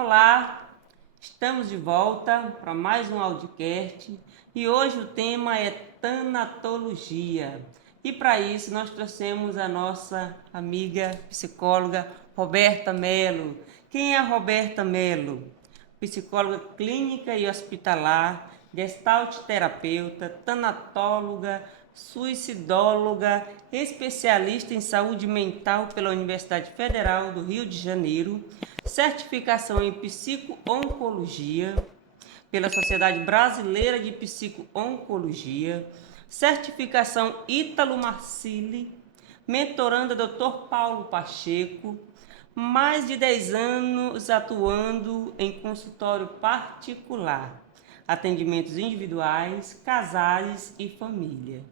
Olá, estamos de volta para mais um audiocast e hoje o tema é tanatologia. E para isso nós trouxemos a nossa amiga psicóloga Roberta Mello. Quem é a Roberta Mello? Psicóloga clínica e hospitalar, gestalt terapeuta, tanatóloga, suicidóloga, especialista em saúde mental pela Universidade Federal do Rio de Janeiro, certificação em psico-oncologia pela Sociedade Brasileira de Psico-Oncologia, certificação Ítalo Marcilli, mentoranda Dr. Paulo Pacheco, mais de 10 anos atuando em consultório particular, atendimentos individuais, casais e família.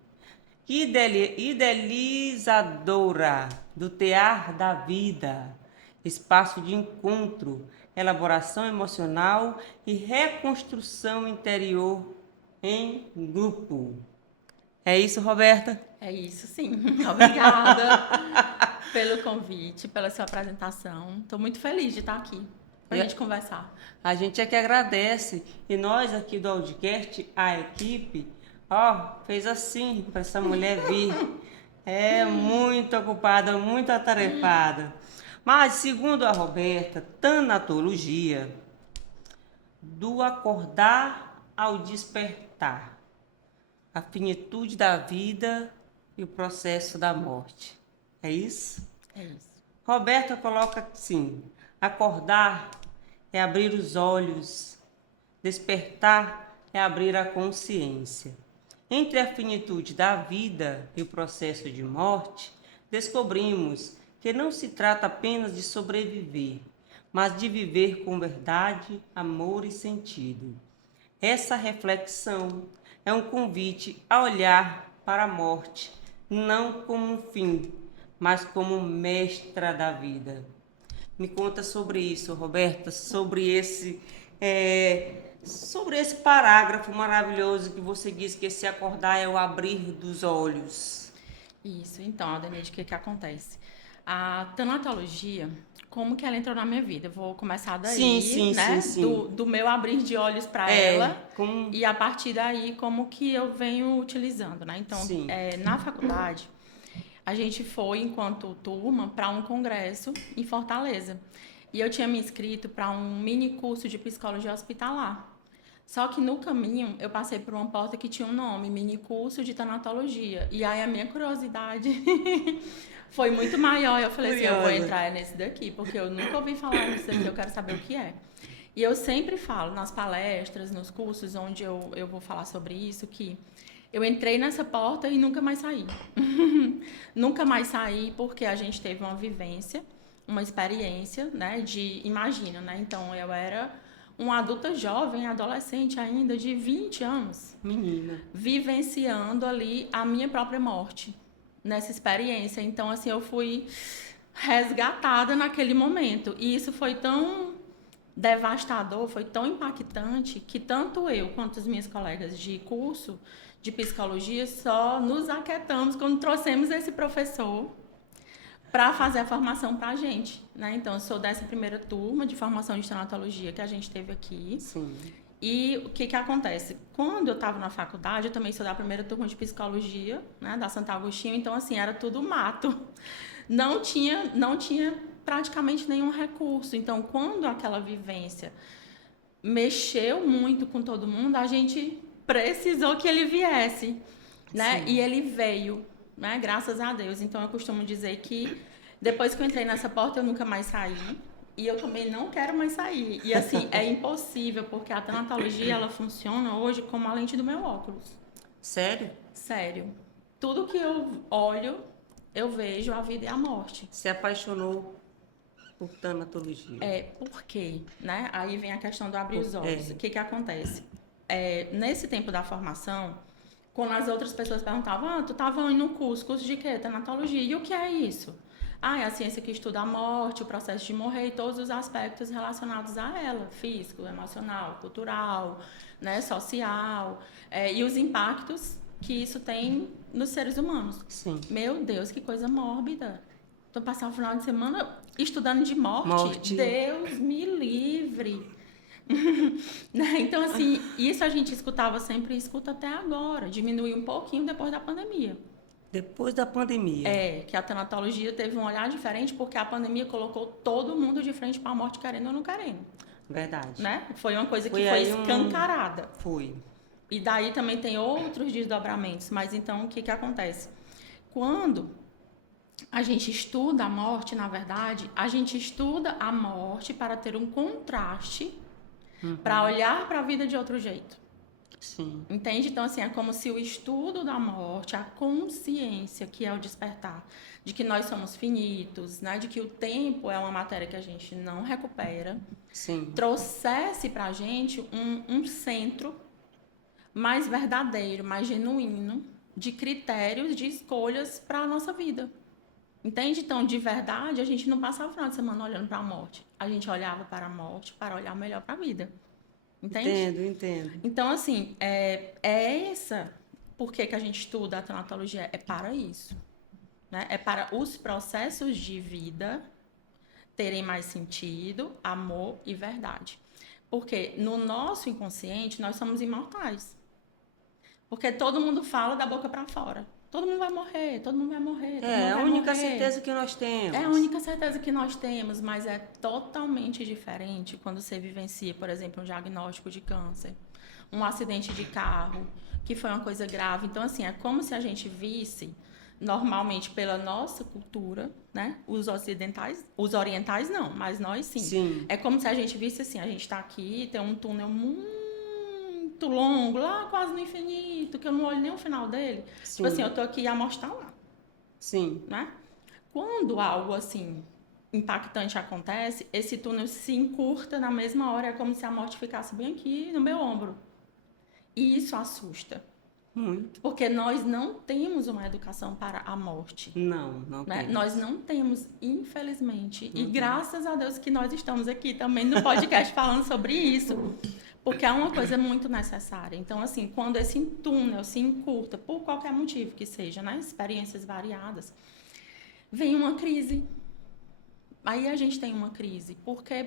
Idealizadora do Tear da Vida, espaço de encontro, elaboração emocional e reconstrução interior em grupo. É isso, Roberta? É isso, sim. Obrigada pelo convite, pela sua apresentação. Estou muito feliz de estar aqui para a gente conversar. A gente é que agradece. E nós aqui do Audicast, a equipe, fez assim para essa mulher vir. É muito ocupada, muito atarefada. Mas, segundo a Roberta, tanatologia, do acordar ao despertar, a finitude da vida e o processo da morte. É isso? É isso. Roberta coloca assim: acordar é abrir os olhos, despertar é abrir a consciência. Entre a finitude da vida e o processo de morte, descobrimos que não se trata apenas de sobreviver, mas de viver com verdade, amor e sentido. Essa reflexão é um convite a olhar para a morte, não como um fim, mas como mestra da vida. Me conta sobre isso, Roberta, sobre esse parágrafo maravilhoso que você diz que esse acordar é o abrir dos olhos. Isso. Então, Adenide, o que acontece? A tanatologia, como que ela entrou na minha vida? Eu vou começar Sim, daí, sim, sim, né? sim. Do meu abrir de olhos para ela. Como... E a partir daí, como que eu venho utilizando, né? Então, Sim. na faculdade, a gente foi, enquanto turma, para um congresso em Fortaleza. E eu tinha me inscrito para um mini curso de psicologia hospitalar. Só que no caminho eu passei por uma porta que tinha um nome, mini curso de tanatologia. E aí a minha curiosidade foi muito maior. Eu falei assim, eu vou Curiosa. entrar nesse daqui, porque eu nunca ouvi falar nisso daqui, eu quero saber o que é. E eu sempre falo nas palestras, nos cursos onde eu vou falar sobre isso, que eu entrei nessa porta e nunca mais saí. Nunca mais saí porque a gente teve uma vivência, uma experiência, né, imagina, né? Então eu era uma adulta jovem, adolescente ainda, de 20 anos, Menina. vivenciando ali a minha própria morte, nessa experiência. Então, assim, eu fui resgatada naquele momento. E isso foi tão devastador, foi tão impactante, que tanto eu quanto as minhas colegas de curso de psicologia só nos aquietamos quando trouxemos esse professor para fazer a formação para a gente, né? Então, eu sou dessa primeira turma de formação de tanatologia que a gente teve aqui. Sim. E o que acontece? Quando eu estava na faculdade, eu também sou da primeira turma de psicologia, né, da Santo Agostinho, então, assim, era tudo mato. Não tinha praticamente nenhum recurso. Então, quando aquela vivência mexeu muito com todo mundo, a gente precisou que ele viesse, né? Sim. E ele veio, né? Graças a Deus. Então eu costumo dizer que depois que eu entrei nessa porta eu nunca mais saí e eu também não quero mais sair. E assim, é impossível porque a tanatologia ela funciona hoje como a lente do meu óculos. Sério? Sério. Tudo que eu olho, eu vejo a vida e a morte. Se apaixonou por tanatologia? Por quê? Né? Aí vem a questão do abrir os olhos. É. O que acontece? Nesse tempo da formação, quando as outras pessoas perguntavam, tu estava indo no curso de quê? Tanatologia. E o que é isso? É a ciência que estuda a morte, o processo de morrer e todos os aspectos relacionados a ela, físico, emocional, cultural, né, social, e os impactos que isso tem nos seres humanos. Sim. Meu Deus, que coisa mórbida. Então, passar o final de semana estudando de morte. Deus me livre. Né? Então, assim, isso a gente escutava sempre e escuta até agora. Diminuiu um pouquinho depois da pandemia. Depois da pandemia. Que a tanatologia teve um olhar diferente porque a pandemia colocou todo mundo de frente para a morte, querendo ou não querendo. Verdade. Né? Foi uma coisa que foi escancarada. Foi. E daí também tem outros desdobramentos. Mas então, o que acontece? Quando a gente estuda a morte, na verdade, a gente estuda a morte para ter um contraste, para olhar para a vida de outro jeito. Sim. Entende? Então, assim, é como se o estudo da morte, a consciência, que é o despertar, de que nós somos finitos, né? De que o tempo é uma matéria que a gente não recupera, Sim. trouxesse pra gente um centro mais verdadeiro, mais genuíno, de critérios, de escolhas para a nossa vida. Entende? Então, de verdade, a gente não passava o final de semana olhando para a morte. A gente olhava para a morte para olhar melhor para a vida. Entende? Entendo. Então, assim, essa... Por que a gente estuda a tanatologia? É para isso. Né? É para os processos de vida terem mais sentido, amor e verdade. Porque no nosso inconsciente, nós somos imortais. Porque todo mundo fala da boca para fora. Todo mundo vai morrer, todo mundo vai morrer. É a única certeza que nós temos. É a única certeza que nós temos, mas é totalmente diferente quando você vivencia, por exemplo, um diagnóstico de câncer, um acidente de carro, que foi uma coisa grave. Então, assim, é como se a gente visse, normalmente pela nossa cultura, né? Os ocidentais, os orientais não, mas nós sim. Sim. É como se a gente visse assim, a gente está aqui, tem um túnel muito longo, lá quase no infinito, que eu não olho nem o final dele. Sim. Tipo assim, eu tô aqui e a morte tá lá. Sim. Né? Quando algo assim impactante acontece, esse túnel se encurta na mesma hora, é como se a morte ficasse bem aqui no meu ombro. E isso assusta. Muito. Porque nós não temos uma educação para a morte. Não né? temos. Nós não temos, infelizmente. E graças a Deus que nós estamos aqui também no podcast falando sobre isso. Porque é uma coisa muito necessária. Então, assim, quando esse túnel se encurta, por qualquer motivo que seja, né? Experiências variadas, vem uma crise. Aí a gente tem uma crise. Por quê?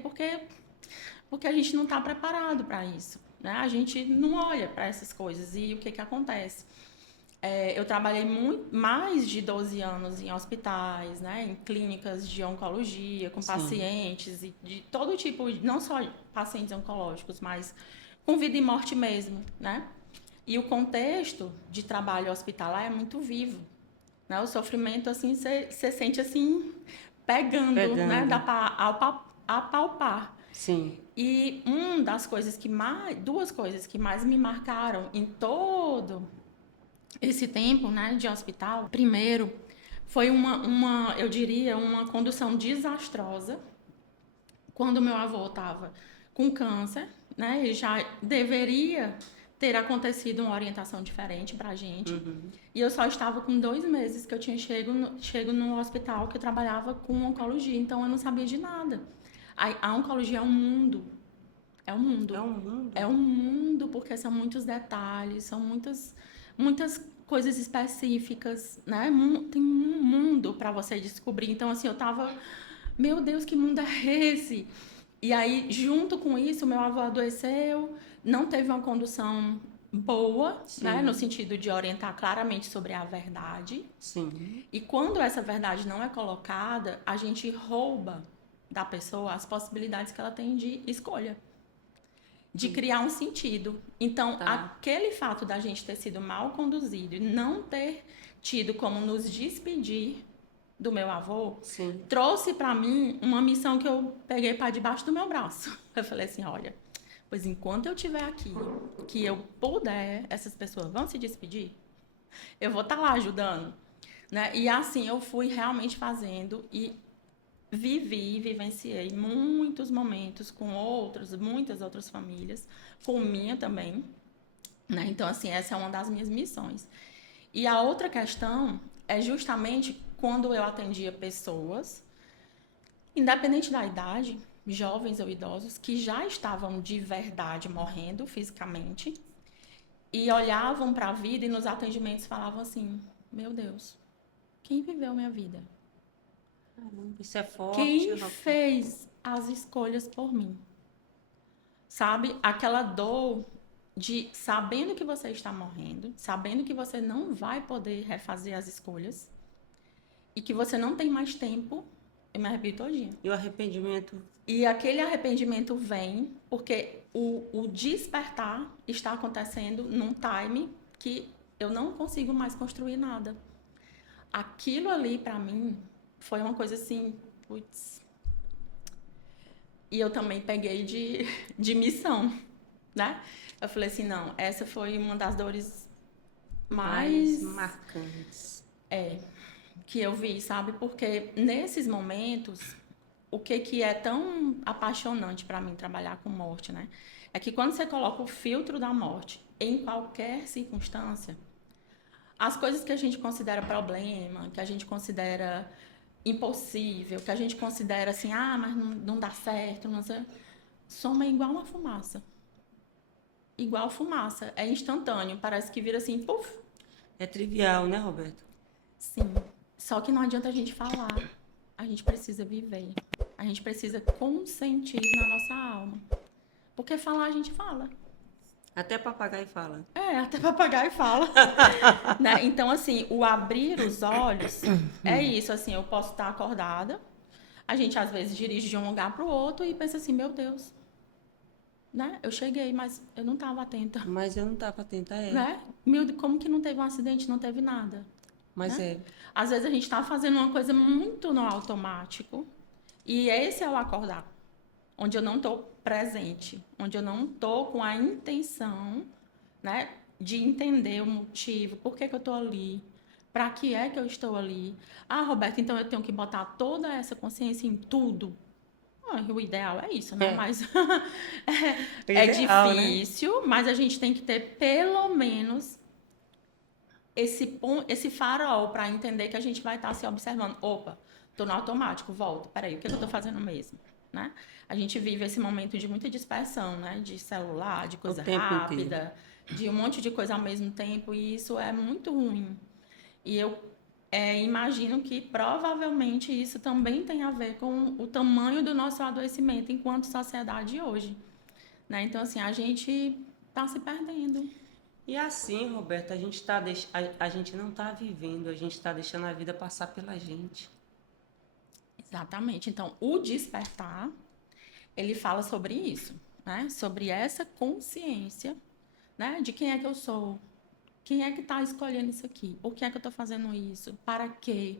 Porque a gente não está preparado para isso. Né? A gente não olha para essas coisas. E o que acontece? Eu trabalhei mais de 12 anos em hospitais, né? Em clínicas de oncologia, com pacientes e de todo tipo, não só pacientes oncológicos, mas com vida e morte mesmo. Né? E o contexto de trabalho hospitalar é muito vivo. Né? O sofrimento, assim, você sente assim, pegando. Né? Dá para apalpar. Sim. E duas coisas que mais me marcaram em todo esse tempo, né, de hospital, primeiro, foi eu diria, uma condução desastrosa. Quando meu avô estava com câncer, né, e já deveria ter acontecido uma orientação diferente pra gente. E eu só estava com 2 meses que eu tinha chego no hospital que eu trabalhava com oncologia, então eu não sabia de nada. A oncologia é um mundo. É um mundo. É um mundo. É um mundo, porque são muitos detalhes, são muitas coisas específicas, né? Tem um mundo para você descobrir. Então, assim, eu tava, meu Deus, que mundo é esse? E aí, junto com isso, meu avô adoeceu, não teve uma condução boa, né? No sentido de orientar claramente sobre a verdade. Sim. E quando essa verdade não é colocada, a gente rouba da pessoa as possibilidades que ela tem de escolha. De criar um sentido. Então, aquele fato da gente ter sido mal conduzido e não ter tido como nos despedir do meu avô, trouxe para mim uma missão que eu peguei para debaixo do meu braço. Eu falei assim, olha, pois enquanto eu estiver aqui, que eu puder, essas pessoas vão se despedir, eu vou estar lá ajudando. Né? E assim eu fui realmente fazendo e vivenciei muitos momentos com muitas outras famílias, com minha também, né? Então, assim, essa é uma das minhas missões. E a outra questão é justamente quando eu atendia pessoas, independente da idade, jovens ou idosos, que já estavam de verdade morrendo fisicamente e olhavam para a vida e nos atendimentos falavam assim, meu Deus, quem viveu minha vida? Isso é forte. Quem fez as escolhas por mim? Sabe? Aquela dor de sabendo que você está morrendo, sabendo que você não vai poder refazer as escolhas e que você não tem mais tempo, eu me arrepio todinha. E o arrependimento? E aquele arrependimento vem porque o despertar está acontecendo num time que eu não consigo mais construir nada. Aquilo ali, pra mim, foi uma coisa assim, putz. E eu também peguei de missão, né? Eu falei assim, não, essa foi uma das dores Mais marcantes. que eu vi, sabe? Porque nesses momentos, o que é tão apaixonante pra mim trabalhar com morte, né? É que quando você coloca o filtro da morte em qualquer circunstância, as coisas que a gente considera problema, que a gente considera impossível, que a gente considera assim, ah, mas não dá certo, não sei, soma igual uma fumaça. Igual fumaça. É instantâneo. Parece que vira assim, puf. É trivial, né, Roberto? Sim. Só que não adianta a gente falar. A gente precisa viver. A gente precisa consentir na nossa alma. Porque falar a gente fala. Até papagaio fala. Até papagaio fala. Né? Então, assim, o abrir os olhos é isso. Assim, eu posso estar acordada. A gente, às vezes, dirige de um lugar para o outro e pensa assim, meu Deus, né? Eu cheguei, mas eu não estava atenta. Mas eu não estava atenta, Né? Como que não teve um acidente, não teve nada? Mas Né? Às vezes a gente está fazendo uma coisa muito no automático e esse é o acordar, onde eu não estou presente, onde eu não estou com a intenção, né, de entender o motivo, por que eu estou ali, para que é que eu estou ali. Ah, Roberto, então eu tenho que botar toda essa consciência em tudo. O ideal é isso, né? Mas é ideal, né? difícil, mas a gente tem que ter pelo menos esse farol para entender que a gente vai estar se observando. Opa, tô no automático, volta. Peraí, o que eu tô fazendo mesmo? Né? A gente vive esse momento de muita dispersão, né? De celular, de coisa rápida, de um monte de coisa ao mesmo tempo, e isso é muito ruim. E eu imagino que provavelmente isso também tem a ver com o tamanho do nosso adoecimento enquanto sociedade hoje. Né? Então, assim, a gente está se perdendo. E assim, Roberto, a gente não está vivendo, a gente está deixando a vida passar pela gente. Exatamente. Então, o despertar, ele fala sobre isso, né? Sobre essa consciência, né? De quem é que eu sou, quem é que está escolhendo isso aqui, por que é que eu estou fazendo isso, para quê,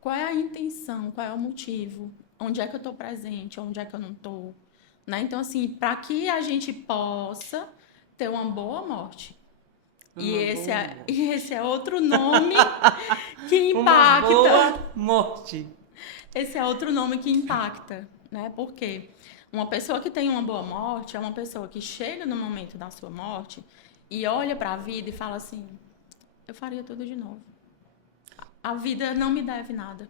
qual é a intenção, qual é o motivo, onde é que eu estou presente, onde é que eu não estou, né? Então, assim, para que a gente possa ter uma boa morte. E esse é outro nome que impacta. Uma boa morte. Esse é outro nome que impacta, né? Porque uma pessoa que tem uma boa morte é uma pessoa que chega no momento da sua morte e olha para a vida e fala assim: eu faria tudo de novo. A vida não me deve nada.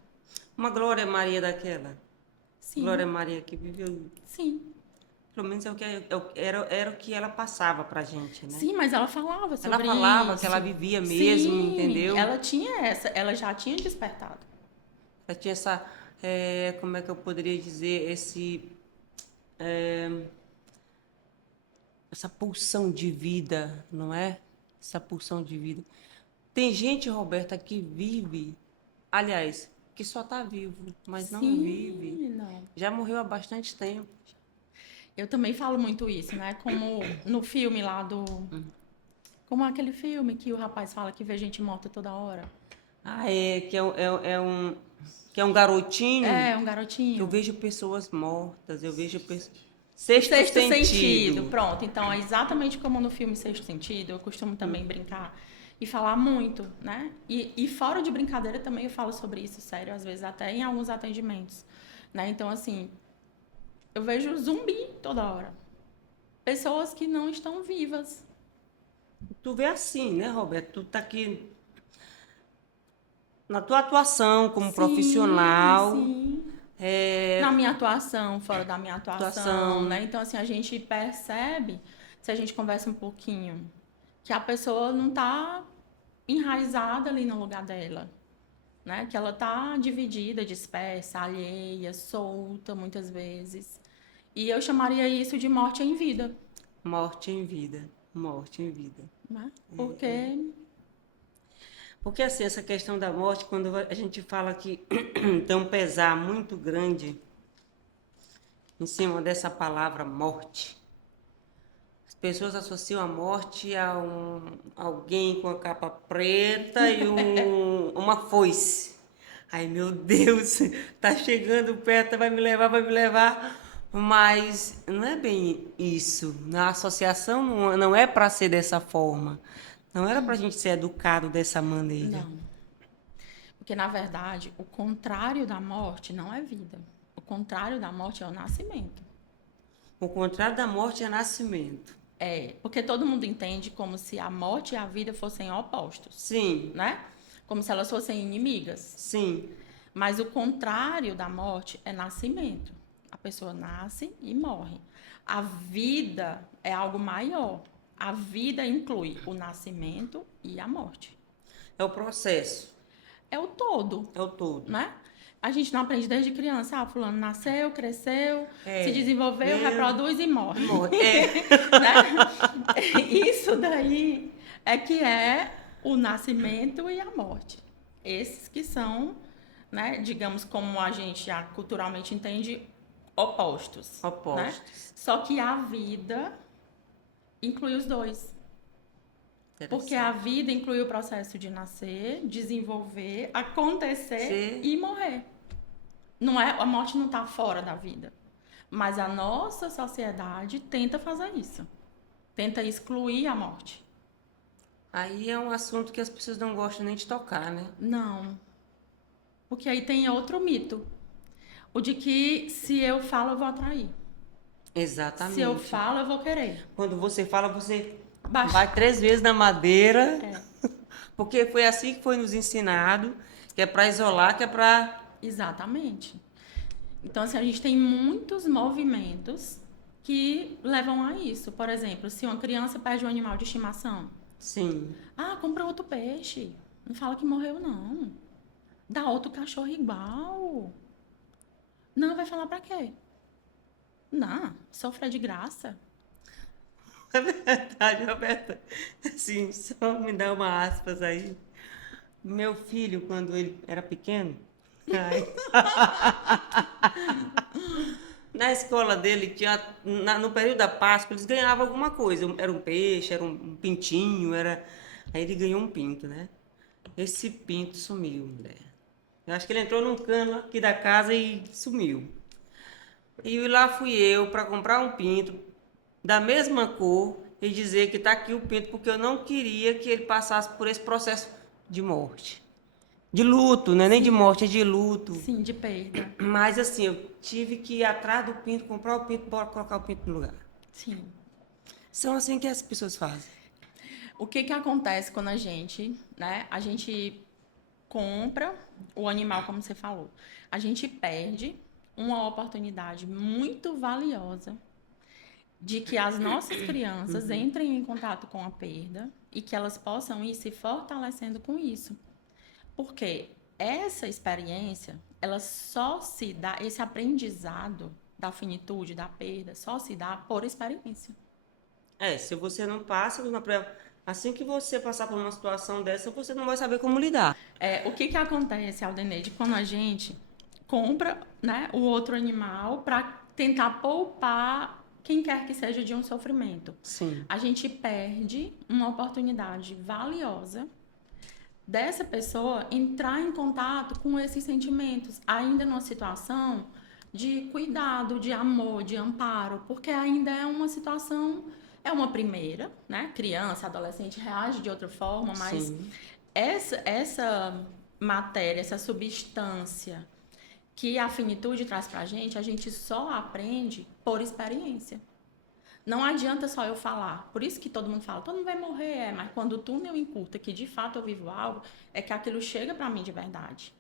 Uma Glória Maria daquela. Sim. Glória Maria que viveu. Sim. Pelo menos era o que ela passava pra gente, né? Sim, mas ela falava sobre isso. Ela falava que ela vivia mesmo, sim, entendeu? Ela já tinha despertado. Ela tinha essa, como é que eu poderia dizer, essa pulsão de vida, não é? Essa pulsão de vida. Tem gente, Roberta, que vive, aliás, que só está vivo, mas não vive. Não. Já morreu há bastante tempo. Eu também falo muito isso, né? Como no filme lá do... Como aquele filme que o rapaz fala que vê gente morta toda hora. Que é um garotinho. É, um garotinho. Eu vejo pessoas mortas, eu vejo pessoas... Sexto sentido. Pronto, então é exatamente como no filme Sexto Sentido, eu costumo também brincar e falar muito, né? E fora de brincadeira também eu falo sobre isso, sério, às vezes até em alguns atendimentos, né? Então, assim, eu vejo zumbi toda hora. Pessoas que não estão vivas. Tu vê assim, né, Roberto? Tu tá aqui na tua atuação como profissional. Sim. Na minha atuação, fora da minha atuação, né? Então, assim, a gente percebe, se a gente conversa um pouquinho, que a pessoa não tá enraizada ali no lugar dela, né? Que ela tá dividida, dispersa, alheia, solta, muitas vezes. E eu chamaria isso de morte em vida, Morte em vida. Morte em vida. né? Porque Porque assim, essa questão da morte, quando a gente fala que tem um pesar muito grande em cima dessa palavra morte, as pessoas associam a morte a alguém com a capa preta e uma foice. Ai, meu Deus, tá chegando perto, vai me levar, vai me levar. Mas não é bem isso. Na associação não é para ser dessa forma. Não era para a gente ser educado dessa maneira. não. Porque, na verdade, o contrário da morte não é vida. O contrário da morte é o nascimento. O contrário da morte é nascimento. É, porque todo mundo entende como se a morte e a vida fossem opostos, Sim, né? Como se elas fossem inimigas. sim. Mas o contrário da morte é nascimento. A pessoa nasce e morre. A vida é algo maior. A vida inclui o nascimento e a morte. É o processo, É o todo, é o todo. né? A gente não aprende desde criança. Ah, fulano nasceu, cresceu, se É, desenvolveu, reproduz e morre. morre. É, Né? Isso daí é que é o nascimento e a morte. Esses que são, né, digamos, como a gente já culturalmente entende, opostos. Né? opostos. Só que a vida inclui os dois. Porque a Interessante. vida inclui o processo de nascer, desenvolver, acontecer Ser e morrer. Não é, a morte não está fora da vida. Mas a nossa sociedade tenta fazer isso. Tenta excluir a morte. Aí é um assunto que as pessoas não gostam nem de tocar, né? Não. Porque aí tem outro mito. O de que se eu falo, eu vou atrair. Se eu Exatamente. falo, eu vou querer. Quando você fala, você Baixa. vai 3 vezes na madeira, É, porque foi assim que foi nos ensinado, que é para isolar, que é para... exatamente. Então, assim, a gente tem muitos movimentos que levam a isso. Por exemplo, se uma criança perde um animal de estimação, Sim. ah, compra outro peixe. Não fala que morreu, não. Dá outro cachorro igual. Não, vai falar pra quê? Não, sofre de graça. É verdade, Roberta. Assim, só me dá uma aspas aí. Meu filho, quando ele era pequeno, ai, na escola dele, no período da Páscoa, eles ganhavam alguma coisa. Era um peixe, era um pintinho, era. Aí ele ganhou um pinto, né? Esse pinto sumiu, mulher. Eu acho que ele entrou num cano aqui da casa e sumiu. E lá fui eu para comprar um pinto da mesma cor e dizer que tá aqui o pinto, porque eu não queria que ele passasse por esse processo de morte. De luto, não é nem de Sim, morte, é de luto. sim, de perda. Mas assim, eu tive que ir atrás do pinto, comprar o pinto, bora colocar o pinto no lugar. Sim. São assim que as pessoas fazem. O que que acontece quando a gente, né? A gente compra o animal, como você falou. A gente perde uma oportunidade muito valiosa de que as nossas crianças entrem em contato com a perda e que elas possam ir se fortalecendo com isso. Porque essa experiência, ela só se dá, esse aprendizado da finitude, da perda, só se dá por experiência. É, se você não passa, assim que você passar por uma situação dessa, você não vai saber como lidar. O que que acontece, Aldeneide, quando a gente compra, né, o outro animal para tentar poupar quem quer que seja de um sofrimento? Sim. A gente perde uma oportunidade valiosa dessa pessoa entrar em contato com esses sentimentos, ainda numa situação de cuidado, de amor, de amparo, porque ainda é uma situação, é uma primeira, né? Criança, adolescente reage de outra forma, mas Sim. essa matéria, essa substância que a finitude traz pra gente, a gente só aprende por experiência. Não adianta só eu falar. Por isso que todo mundo fala, todo mundo vai morrer, mas quando o túnel encurta, que de fato eu vivo algo, é que aquilo chega para mim de verdade.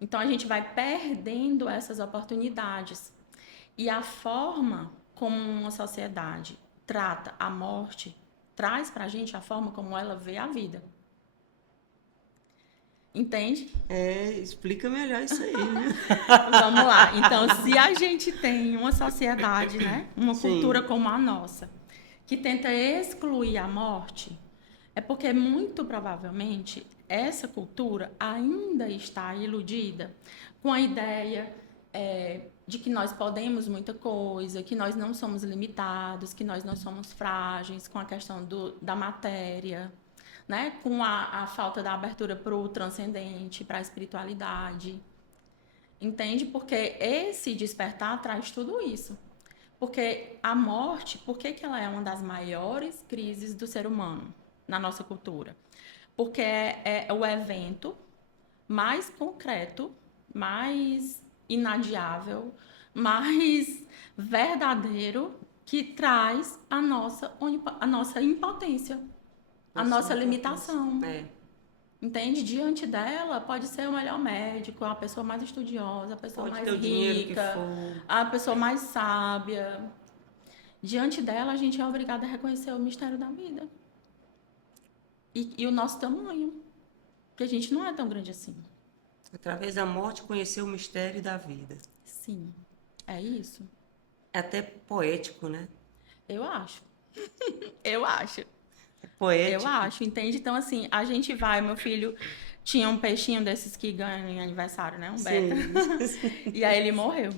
Então a gente vai perdendo essas oportunidades. E a forma como uma sociedade trata a morte traz pra gente a forma como ela vê a vida. Entende? Explica melhor isso aí, né? Vamos lá. Então, se a gente tem uma sociedade, né, uma Sim. cultura como a nossa, que tenta excluir a morte, é porque muito provavelmente essa cultura ainda está iludida com a ideia de que nós podemos muita coisa, que nós não somos limitados, que nós não somos frágeis, com a questão da matéria, né? Com a falta da abertura para o transcendente, para a espiritualidade. Entende? Porque esse despertar traz tudo isso. Porque a morte, por que ela é uma das maiores crises do ser humano na nossa cultura? Porque é o evento mais concreto, mais inadiável, mais verdadeiro que traz a nossa impotência, a nossa limitação. Entende? Diante dela, pode ser o melhor médico, a pessoa mais estudiosa, a pessoa mais rica, a pessoa mais sábia. Diante dela, a gente é obrigado a reconhecer o mistério da vida. E o nosso tamanho. Porque a gente não é tão grande assim. Através da morte, conhecer o mistério da vida. Sim, é isso. É até poético, né? Eu acho. Eu acho. É poético. Eu acho, entende? Então, assim, a gente vai, meu filho tinha um peixinho desses que ganham em aniversário, né? Um beta. E aí ele morreu.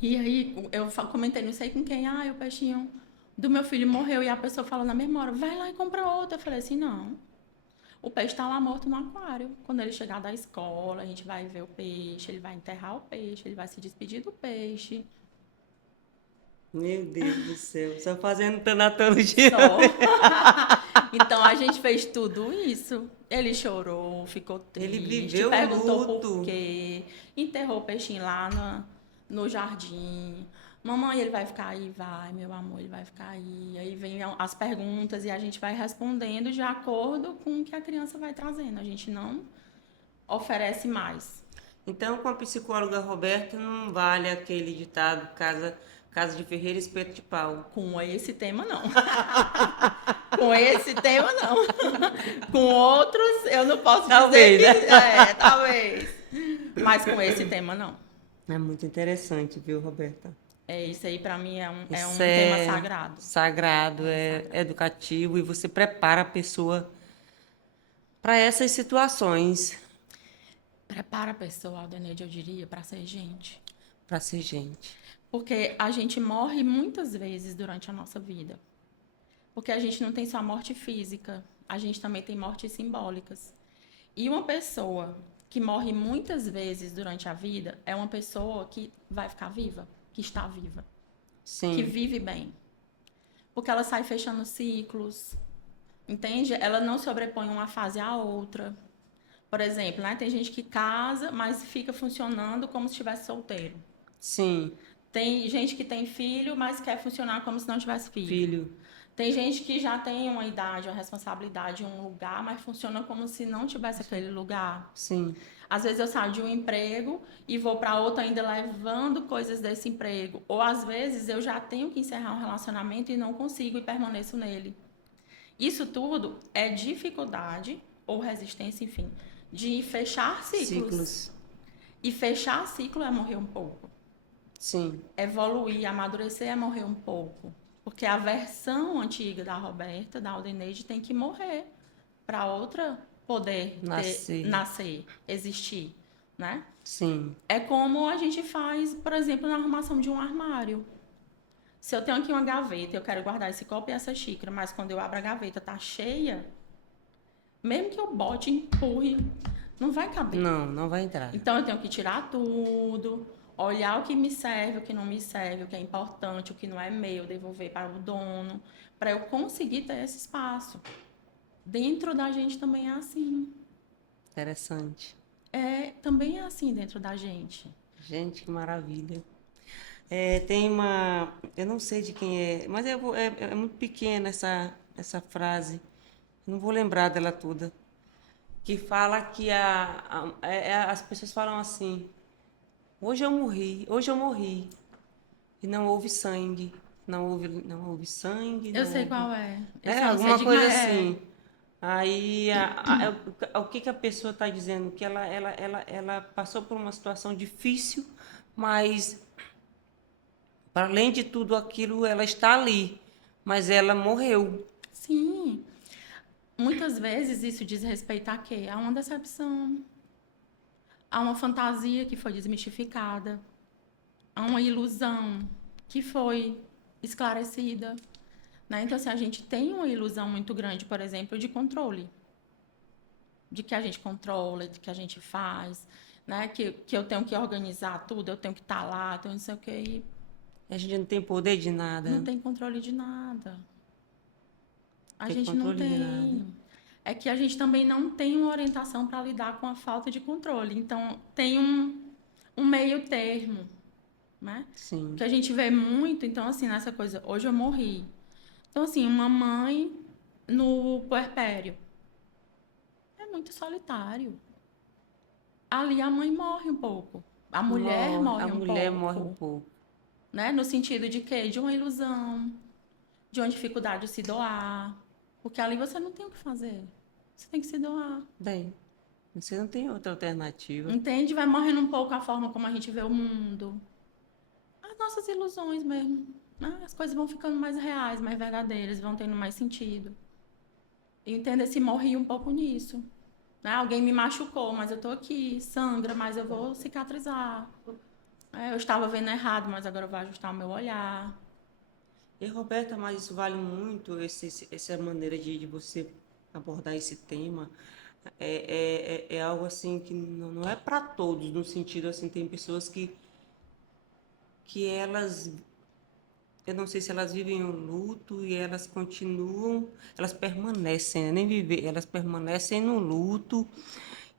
E aí eu comentei, não sei com quem, o peixinho do meu filho morreu. E a pessoa falou na mesma hora, vai lá e compra outro. Eu falei assim, não. O peixe tá lá morto no aquário. Quando ele chegar da escola, a gente vai ver o peixe, ele vai enterrar o peixe, ele vai se despedir do peixe. Meu Deus do céu, só fazendo tanatologia. Então a gente fez tudo isso. Ele chorou, ficou triste, ele viveu perguntou luto. por quê, enterrou o peixinho lá no jardim. Mamãe, ele vai ficar aí? Vai, meu amor, ele vai ficar aí. Aí vem as perguntas e a gente vai respondendo de acordo com o que a criança vai trazendo. A gente não oferece mais. Então, com a psicóloga Roberta, não vale aquele ditado, casa de ferreiro, espeto de pau. Com esse tema, não. Com esse tema, não. Com outros, eu não posso dizer que... talvez. Mas com esse tema, não. É muito interessante, viu, Roberta? Isso aí, para mim, é um tema sagrado. Sagrado, é educativo e você prepara a pessoa para essas situações. Prepara a pessoa, Aldeneide, eu diria, para ser gente. Para ser gente. Porque a gente morre muitas vezes durante a nossa vida. Porque a gente não tem só morte física, a gente também tem mortes simbólicas. E uma pessoa que morre muitas vezes durante a vida é uma pessoa que vai ficar viva, que está viva. Sim. Que vive bem. Porque ela sai fechando ciclos, entende? Ela não sobrepõe uma fase à outra. Por exemplo, né? Tem gente que casa, mas fica funcionando como se estivesse solteiro. Sim. Tem gente que tem filho, mas quer funcionar como se não tivesse filho. Tem gente que já tem uma idade, uma responsabilidade, um lugar, mas funciona como se não tivesse aquele lugar. Sim. Às vezes eu saio de um emprego e vou para outro ainda levando coisas desse emprego. Ou às vezes eu já tenho que encerrar um relacionamento e não consigo e permaneço nele. Isso tudo é dificuldade ou resistência, enfim, de fechar ciclos. E fechar ciclo é morrer um pouco. Sim. Evoluir, amadurecer é morrer um pouco. Porque a versão antiga da Roberta, da Aldeneide, tem que morrer para outra poder nascer, existir, né? Sim. É como a gente faz, por exemplo, na arrumação de um armário. Se eu tenho aqui uma gaveta, eu quero guardar esse copo e essa xícara, mas quando eu abro a gaveta tá cheia, mesmo que eu bote, empurre, não vai caber. Não vai entrar. Então eu tenho que tirar tudo, olhar o que me serve, o que não me serve, o que é importante, o que não é meu, devolver para o dono, para eu conseguir ter esse espaço. Dentro da gente também é assim. Interessante. Também é assim dentro da gente. Gente, que maravilha. Tem uma... Eu não sei de quem é, mas é muito pequena essa frase. Eu não vou lembrar dela toda. Que fala que as pessoas falam assim... Hoje eu morri. E não houve sangue. Não houve sangue. Eu sei qual é. Alguma coisa assim. Aí, o que que a pessoa está dizendo? Que ela passou por uma situação difícil, mas, para além de tudo aquilo, ela está ali, mas ela morreu. Sim, muitas vezes isso diz respeito a quê? A uma decepção, a uma fantasia que foi desmistificada, a uma ilusão que foi esclarecida. Né? Então, assim, a gente tem uma ilusão muito grande, por exemplo, de controle. De que a gente controla, de que a gente faz, né? Que eu tenho que organizar tudo, eu tenho que estar lá, então não sei o quê. A gente não tem poder de Não nada, tem controle de nada. A tem gente não controle de nada. tem. É que a gente também não tem uma orientação para lidar com a falta de controle. Então, tem um meio termo, né? Sim, Que a gente vê muito, então, assim, nessa coisa, hoje eu morri. Então, assim, uma mãe no puerpério é muito solitário. Ali a mãe morre um pouco. A mulher morre, a morre um mulher morre um pouco, pouco. né? No sentido de quê? De uma ilusão, de uma dificuldade de se doar. Porque ali você não tem o que fazer. Você tem que se doar. Bem, você não tem outra alternativa. Entende? Vai morrendo um pouco a forma como a gente vê o mundo. As nossas ilusões mesmo. Né? As coisas vão ficando mais reais, mais verdadeiras, vão tendo mais sentido. Entenda se morri um pouco nisso. Né? Alguém me machucou, mas eu tô aqui. Sangra, mas eu vou cicatrizar. Eu estava vendo errado, mas agora eu vou ajustar o meu olhar. E Roberta, mas isso vale muito, essa maneira de você abordar esse tema. É algo assim que não é para todos, no sentido assim, tem pessoas que elas, eu não sei se elas vivem um luto e elas continuam, elas permanecem, né? Nem viver, elas permanecem no luto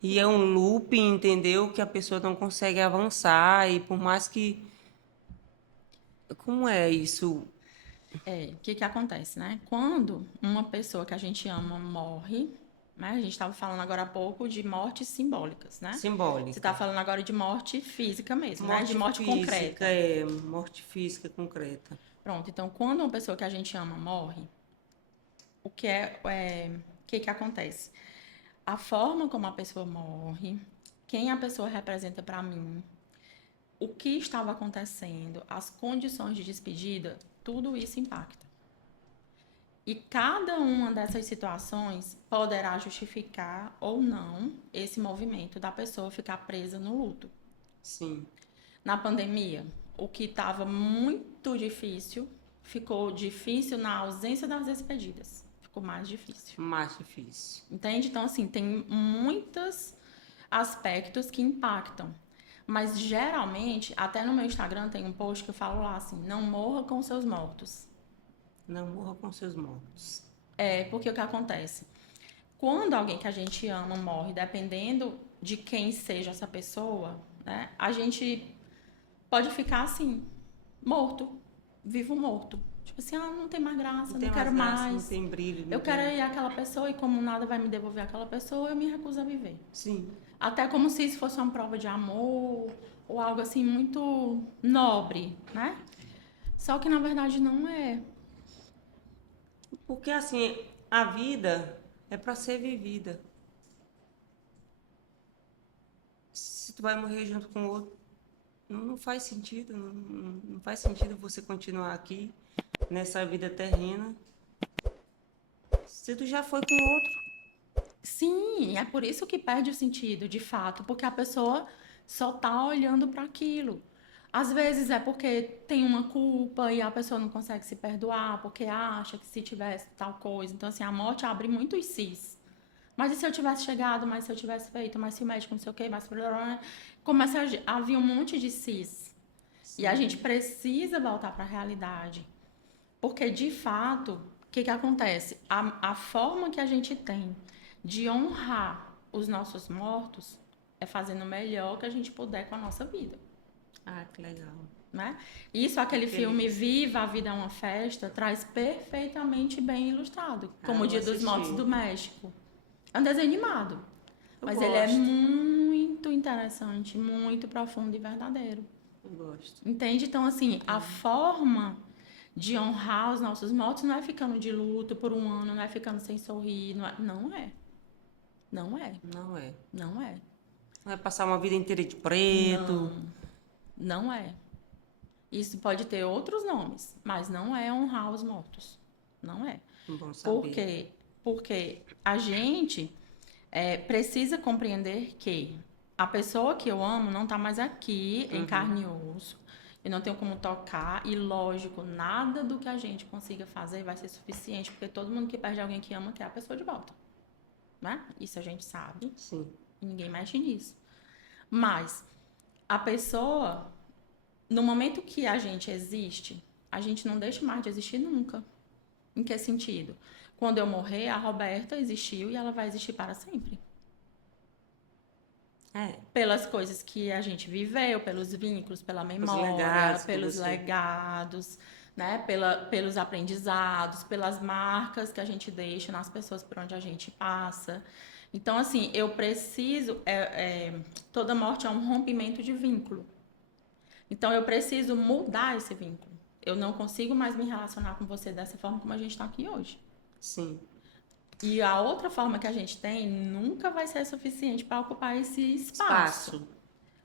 e é um loop, entendeu? Que a pessoa não consegue avançar e por mais que, como é isso? O que que acontece, né? Quando uma pessoa que a gente ama morre, né? A gente estava falando agora há pouco de mortes simbólicas, né? Você está Simbólica. falando agora de morte física mesmo, né? De Morte morte física, concreta. morte física concreta. Pronto, então quando uma pessoa que a gente ama morre, o que que acontece? A forma como a pessoa morre, quem a pessoa representa para mim, o que estava acontecendo, as condições de despedida, tudo isso impacta. E cada uma dessas situações poderá justificar ou não esse movimento da pessoa ficar presa no luto. Sim, Na pandemia, o que estava muito difícil ficou difícil na ausência das despedidas. Ficou mais difícil. mais difícil. Entende? Então, assim, tem muitos aspectos que impactam. Mas geralmente, até no meu Instagram tem um post que eu falo lá assim: não morra com seus mortos. Não morra com seus mortos. Porque o que acontece? Quando alguém que a gente ama morre, dependendo de quem seja essa pessoa, né, a gente pode ficar assim, morto, vivo morto. Tipo assim, não tem mais graça, Não não tem mais quero graça, não mais. tem brilho, não Eu quero tem. ir àquela pessoa e como nada vai me devolver aquela pessoa, eu me recuso a viver. Sim, Até como se isso fosse uma prova de amor ou algo assim muito nobre, né? Só que na verdade não é. porque assim, a vida é para ser vivida. Se tu vai morrer junto com o outro, não faz sentido, não faz sentido você continuar aqui nessa vida terrena se tu já foi com outro. Sim, é por isso que perde o sentido, de fato, porque a pessoa só tá olhando para aquilo. Às vezes é porque tem uma culpa e a pessoa não consegue se perdoar, porque acha que se tivesse tal coisa. Então, assim, a morte abre muitos cis. Mas e se eu tivesse chegado, mas se eu tivesse feito, mas se o médico não sei o quê, mas... Começa a vir um monte de cis. E a gente Sim, precisa voltar para a realidade. Porque, de fato, o que que acontece? A forma que a gente tem de honrar os nossos mortos é fazendo o melhor que a gente puder com a nossa vida, ah, que legal. né? Isso, aquele filme Feliz. Viva a Vida é uma Festa, traz perfeitamente bem ilustrado, Ah, como eu o vou Dia dos Mortos assistir. do México. É um desenho animado, Eu mas ele é gosto, muito interessante, muito profundo e verdadeiro. eu gosto. Entende? Então, assim, a forma de honrar os nossos mortos não é ficando de luto por um ano, não é ficando sem sorrir, não é. Não é. Não é. Não é. Não é. Não é passar uma vida inteira de preto. Não é. Isso pode ter outros nomes, mas não é honrar os mortos. Não é. Bom saber. Por quê? Porque a gente precisa compreender que a pessoa que eu amo não está mais aqui em carne e osso. Eu não tenho como tocar e, lógico, nada do que a gente consiga fazer vai ser suficiente, porque todo mundo que perde alguém que ama quer a pessoa de volta. Né? Isso a gente sabe. Sim. E ninguém mexe nisso. Mas a pessoa, no momento que a gente existe, a gente não deixa mais de existir nunca. Em que sentido? Quando eu morrer, a Roberta existiu e ela vai existir para sempre. Pelas coisas que a gente viveu, pelos vínculos, pela memória, pelos legados, né? Pelos aprendizados, pelas marcas que a gente deixa nas pessoas por onde a gente passa. Então, assim, eu preciso... toda morte é um rompimento de vínculo. Então, eu preciso mudar esse vínculo. Eu não consigo mais me relacionar com você dessa forma como a gente está aqui hoje. Sim. E a outra forma que a gente tem nunca vai ser suficiente para ocupar esse espaço.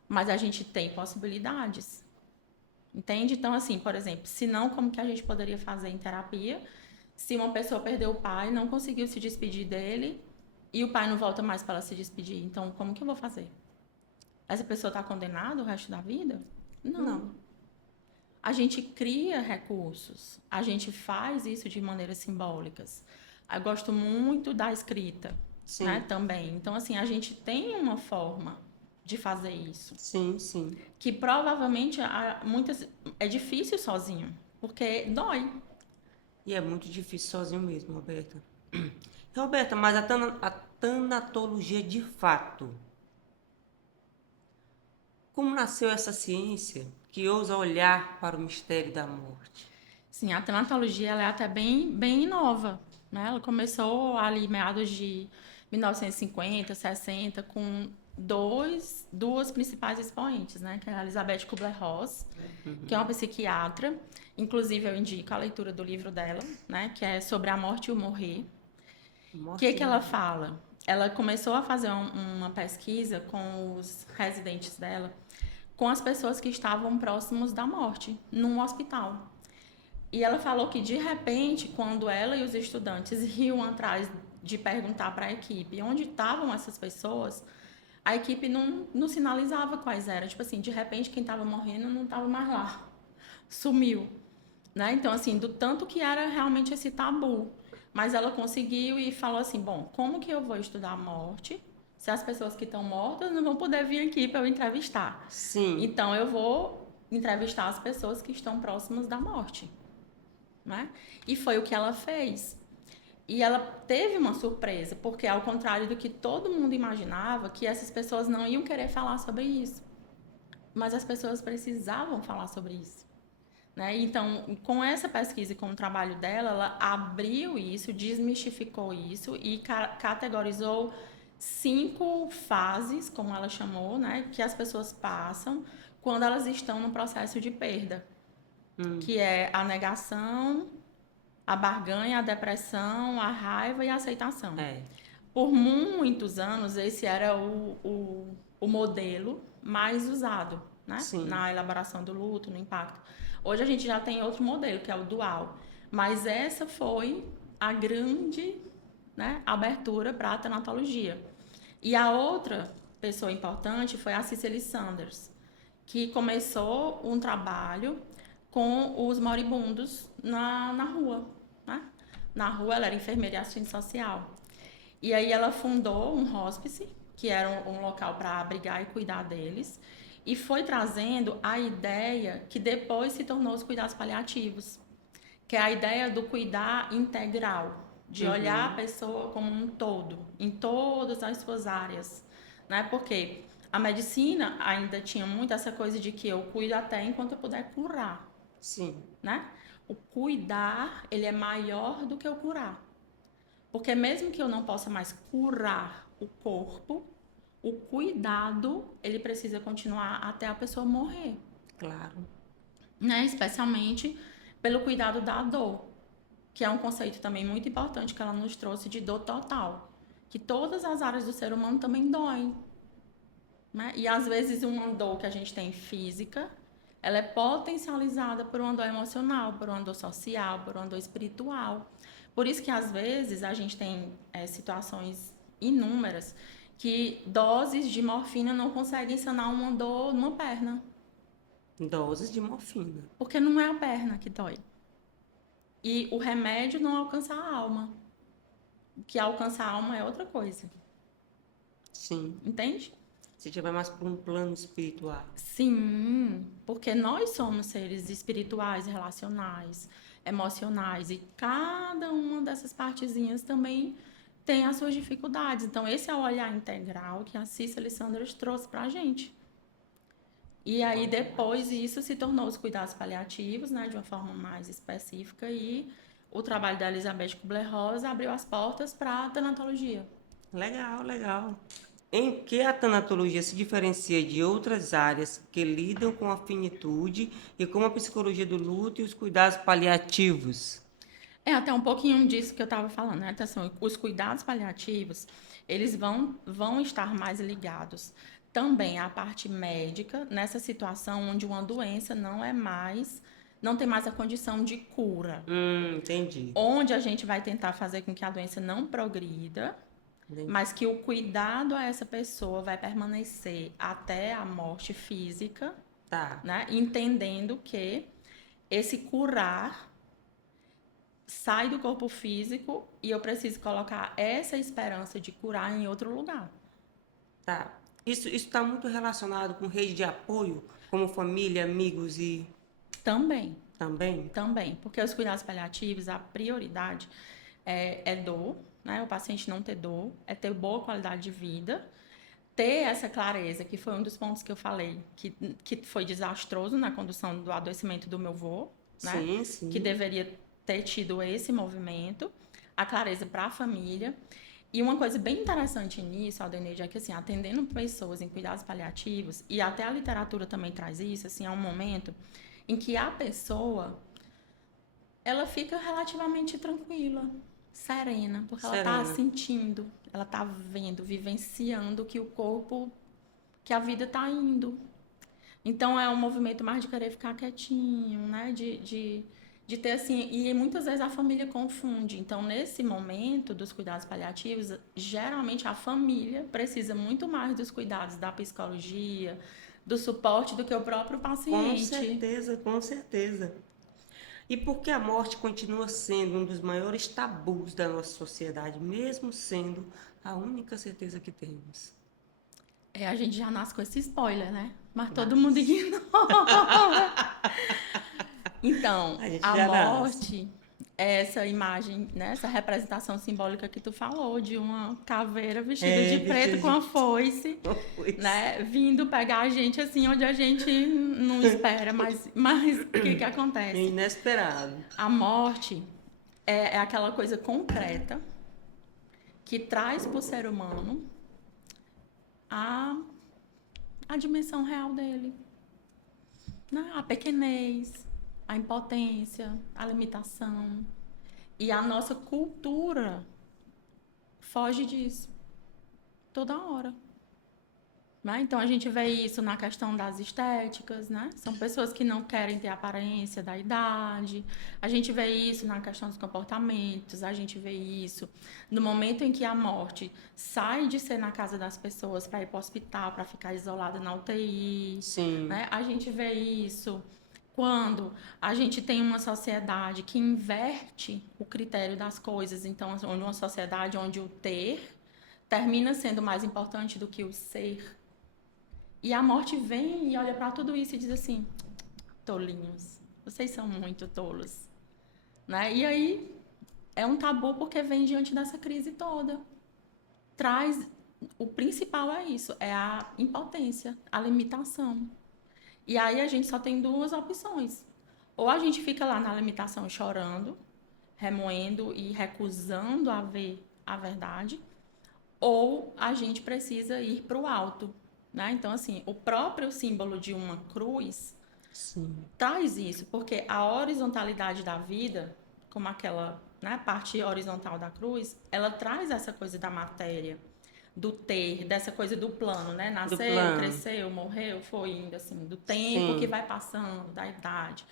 Mas a gente tem possibilidades. Entende? Então, assim, por exemplo, se não, como que a gente poderia fazer em terapia? Se uma pessoa perdeu o pai, não conseguiu se despedir dele e o pai não volta mais para ela se despedir. Então, como que eu vou fazer? Essa pessoa está condenada o resto da vida? Não. A gente cria recursos. A gente faz isso de maneiras simbólicas. Eu gosto muito da escrita, né, também. Então, assim, a gente tem uma forma de fazer isso. Sim, sim. Que provavelmente é difícil sozinho, porque dói. E é muito difícil sozinho mesmo, Roberta. Roberta, mas a tanatologia de fato, como nasceu essa ciência que ousa olhar para o mistério da morte? Sim, a tanatologia ela é até bem nova. Né? Ela começou ali meados de 1950, 60, com duas principais expoentes, né? Que é a Elizabeth Kubler-Ross, que é uma psiquiatra. Inclusive, eu indico a leitura do livro dela, né? Que é sobre a morte e o morrer. O que ela fala? Ela começou a fazer uma pesquisa com os residentes dela, com as pessoas que estavam próximos da morte, num hospital. E ela falou que, de repente, quando ela e os estudantes iam atrás de perguntar para a equipe onde estavam essas pessoas, a equipe não sinalizava quais eram. Tipo assim, de repente, quem estava morrendo não estava mais lá. Sumiu. Né? Então, assim, do tanto que era realmente esse tabu. Mas ela conseguiu e falou assim, bom, como que eu vou estudar a morte se as pessoas que estão mortas não vão poder vir aqui para eu entrevistar? Sim. Então, eu vou entrevistar as pessoas que estão próximas da morte. Né? E foi o que ela fez. E ela teve uma surpresa, porque ao contrário do que todo mundo imaginava, que essas pessoas não iam querer falar sobre isso. Mas as pessoas precisavam falar sobre isso. Né? Então, com essa pesquisa e com o trabalho dela, ela abriu isso, desmistificou isso e categorizou 5 fases, como ela chamou, né? Que as pessoas passam quando elas estão no processo de perda. Que é a negação, a barganha, a depressão, a raiva e a aceitação. Por muitos anos, esse era o modelo mais usado, né? Na elaboração do luto, no impacto. Hoje a gente já tem outro modelo, que é o dual. Mas essa foi a grande, né, abertura para a tanatologia. E a outra pessoa importante foi a Cicely Saunders, que começou um trabalho com os moribundos na rua. Né? Na rua, ela era enfermeira e assistente social. E aí ela fundou um hospice, que era um local para abrigar e cuidar deles, e foi trazendo a ideia que depois se tornou os cuidados paliativos, que é a ideia do cuidar integral, de olhar a pessoa como um todo, em todas as suas áreas. Né? Porque a medicina ainda tinha muito essa coisa de que eu cuido até enquanto eu puder curar. Sim. Né? O cuidar, ele é maior do que o curar. Porque mesmo que eu não possa mais curar o corpo, o cuidado, ele precisa continuar até a pessoa morrer. Claro. Né? Especialmente pelo cuidado da dor, que é um conceito também muito importante que ela nos trouxe de dor total, que todas as áreas do ser humano também doem, né? E às vezes uma dor que a gente tem física, ela é potencializada por uma dor emocional, por uma dor social, por uma dor espiritual. Por isso que às vezes a gente tem situações inúmeras que doses de morfina não conseguem sanar uma dor numa perna, Doses de morfina. porque não é a perna que dói. E o remédio não alcança a alma. O que alcança a alma é outra coisa. Sim. Entende? Se tiver mais para um plano espiritual. Sim, porque nós somos seres espirituais, relacionais, emocionais, e cada uma dessas partezinhas também tem as suas dificuldades. Então, esse é o olhar integral que a Cícera Alessandra trouxe pra gente. E aí, depois, isso se tornou os cuidados paliativos, né, de uma forma mais específica, e o trabalho da Elizabeth Kubler-Ross abriu as portas para a tanatologia. Legal, legal. Em que a tanatologia se diferencia de outras áreas que lidam com a finitude e com a psicologia do luto e os cuidados paliativos? É até um pouquinho disso que eu estava falando, né? Atenção, os cuidados paliativos, eles vão estar mais ligados também à parte médica, nessa situação onde uma doença não tem mais a condição de cura. Entendi. Onde a gente vai tentar fazer com que a doença não progrida, Entendi. mas que o cuidado a essa pessoa vai permanecer até a morte física, Tá. né? Entendendo que esse curar sai do corpo físico e eu preciso colocar essa esperança de curar em outro lugar. Tá. Isso está muito relacionado com rede de apoio, como família, amigos e Também, também? também, porque os cuidados paliativos, a prioridade é dor, né? O paciente não ter dor, é ter boa qualidade de vida, ter essa clareza, que foi um dos pontos que eu falei, que foi desastroso na condução do adoecimento do meu avô, né? Sim, sim. Que deveria ter tido esse movimento, a clareza para a família. E uma coisa bem interessante nisso, Aldenide, é que assim, atendendo pessoas em cuidados paliativos, e até a literatura também traz isso, assim, é um momento em que a pessoa ela fica relativamente tranquila, serena, porque ela está Serena. sentindo, ela está vendo, vivenciando que o corpo, que a vida está indo. Então é um movimento mais de querer ficar quietinho, né? De ter assim. E muitas vezes a família confunde. Então, nesse momento dos cuidados paliativos, geralmente a família precisa muito mais dos cuidados da psicologia, do suporte do que o próprio Com paciente. certeza, com certeza. E por que a morte continua sendo um dos maiores tabus da nossa sociedade, mesmo sendo a única certeza que temos? É, a gente já nasce com esse spoiler, né? Mas todo Mas mundo ignora. Então, a gente a já nasce. morte é essa imagem, né? Essa representação simbólica que tu falou, de uma caveira vestida de preto com a foice, Pois. né? Vindo pegar a gente assim, onde a gente não espera. Mas o que acontece? Inesperado. A morte é aquela coisa concreta que traz para o ser humano a, a dimensão real dele, né? A pequenez, a impotência, a limitação. E a nossa cultura foge disso toda hora. Né? Então a gente vê isso na questão das estéticas, né? São pessoas que não querem ter a aparência da idade. A gente vê isso na questão dos comportamentos. A gente vê isso no momento em que a morte sai de ser na casa das pessoas para ir para o hospital, para ficar isolada na UTI. Sim. Né? A gente vê isso quando a gente tem uma sociedade que inverte o critério das coisas. Então, uma sociedade onde o ter termina sendo mais importante do que o ser. E a morte vem e olha para tudo isso e diz assim: tolinhos, vocês são muito tolos. Né? E aí é um tabu porque vem diante dessa crise toda. Traz. O principal é isso: é a impotência, a limitação. E aí a gente só tem duas opções. Ou a gente fica lá na limitação chorando, remoendo e recusando a ver a verdade, ou a gente precisa ir para o alto. Né? Então, assim, o próprio símbolo de uma cruz Sim. Traz isso, porque a horizontalidade da vida, como aquela, né, parte horizontal da cruz, ela traz essa coisa da matéria, do ter, dessa coisa do plano, né? Do Nasceu, plano. cresceu, morreu, foi indo assim, do tempo que Sim. vai passando, da idade.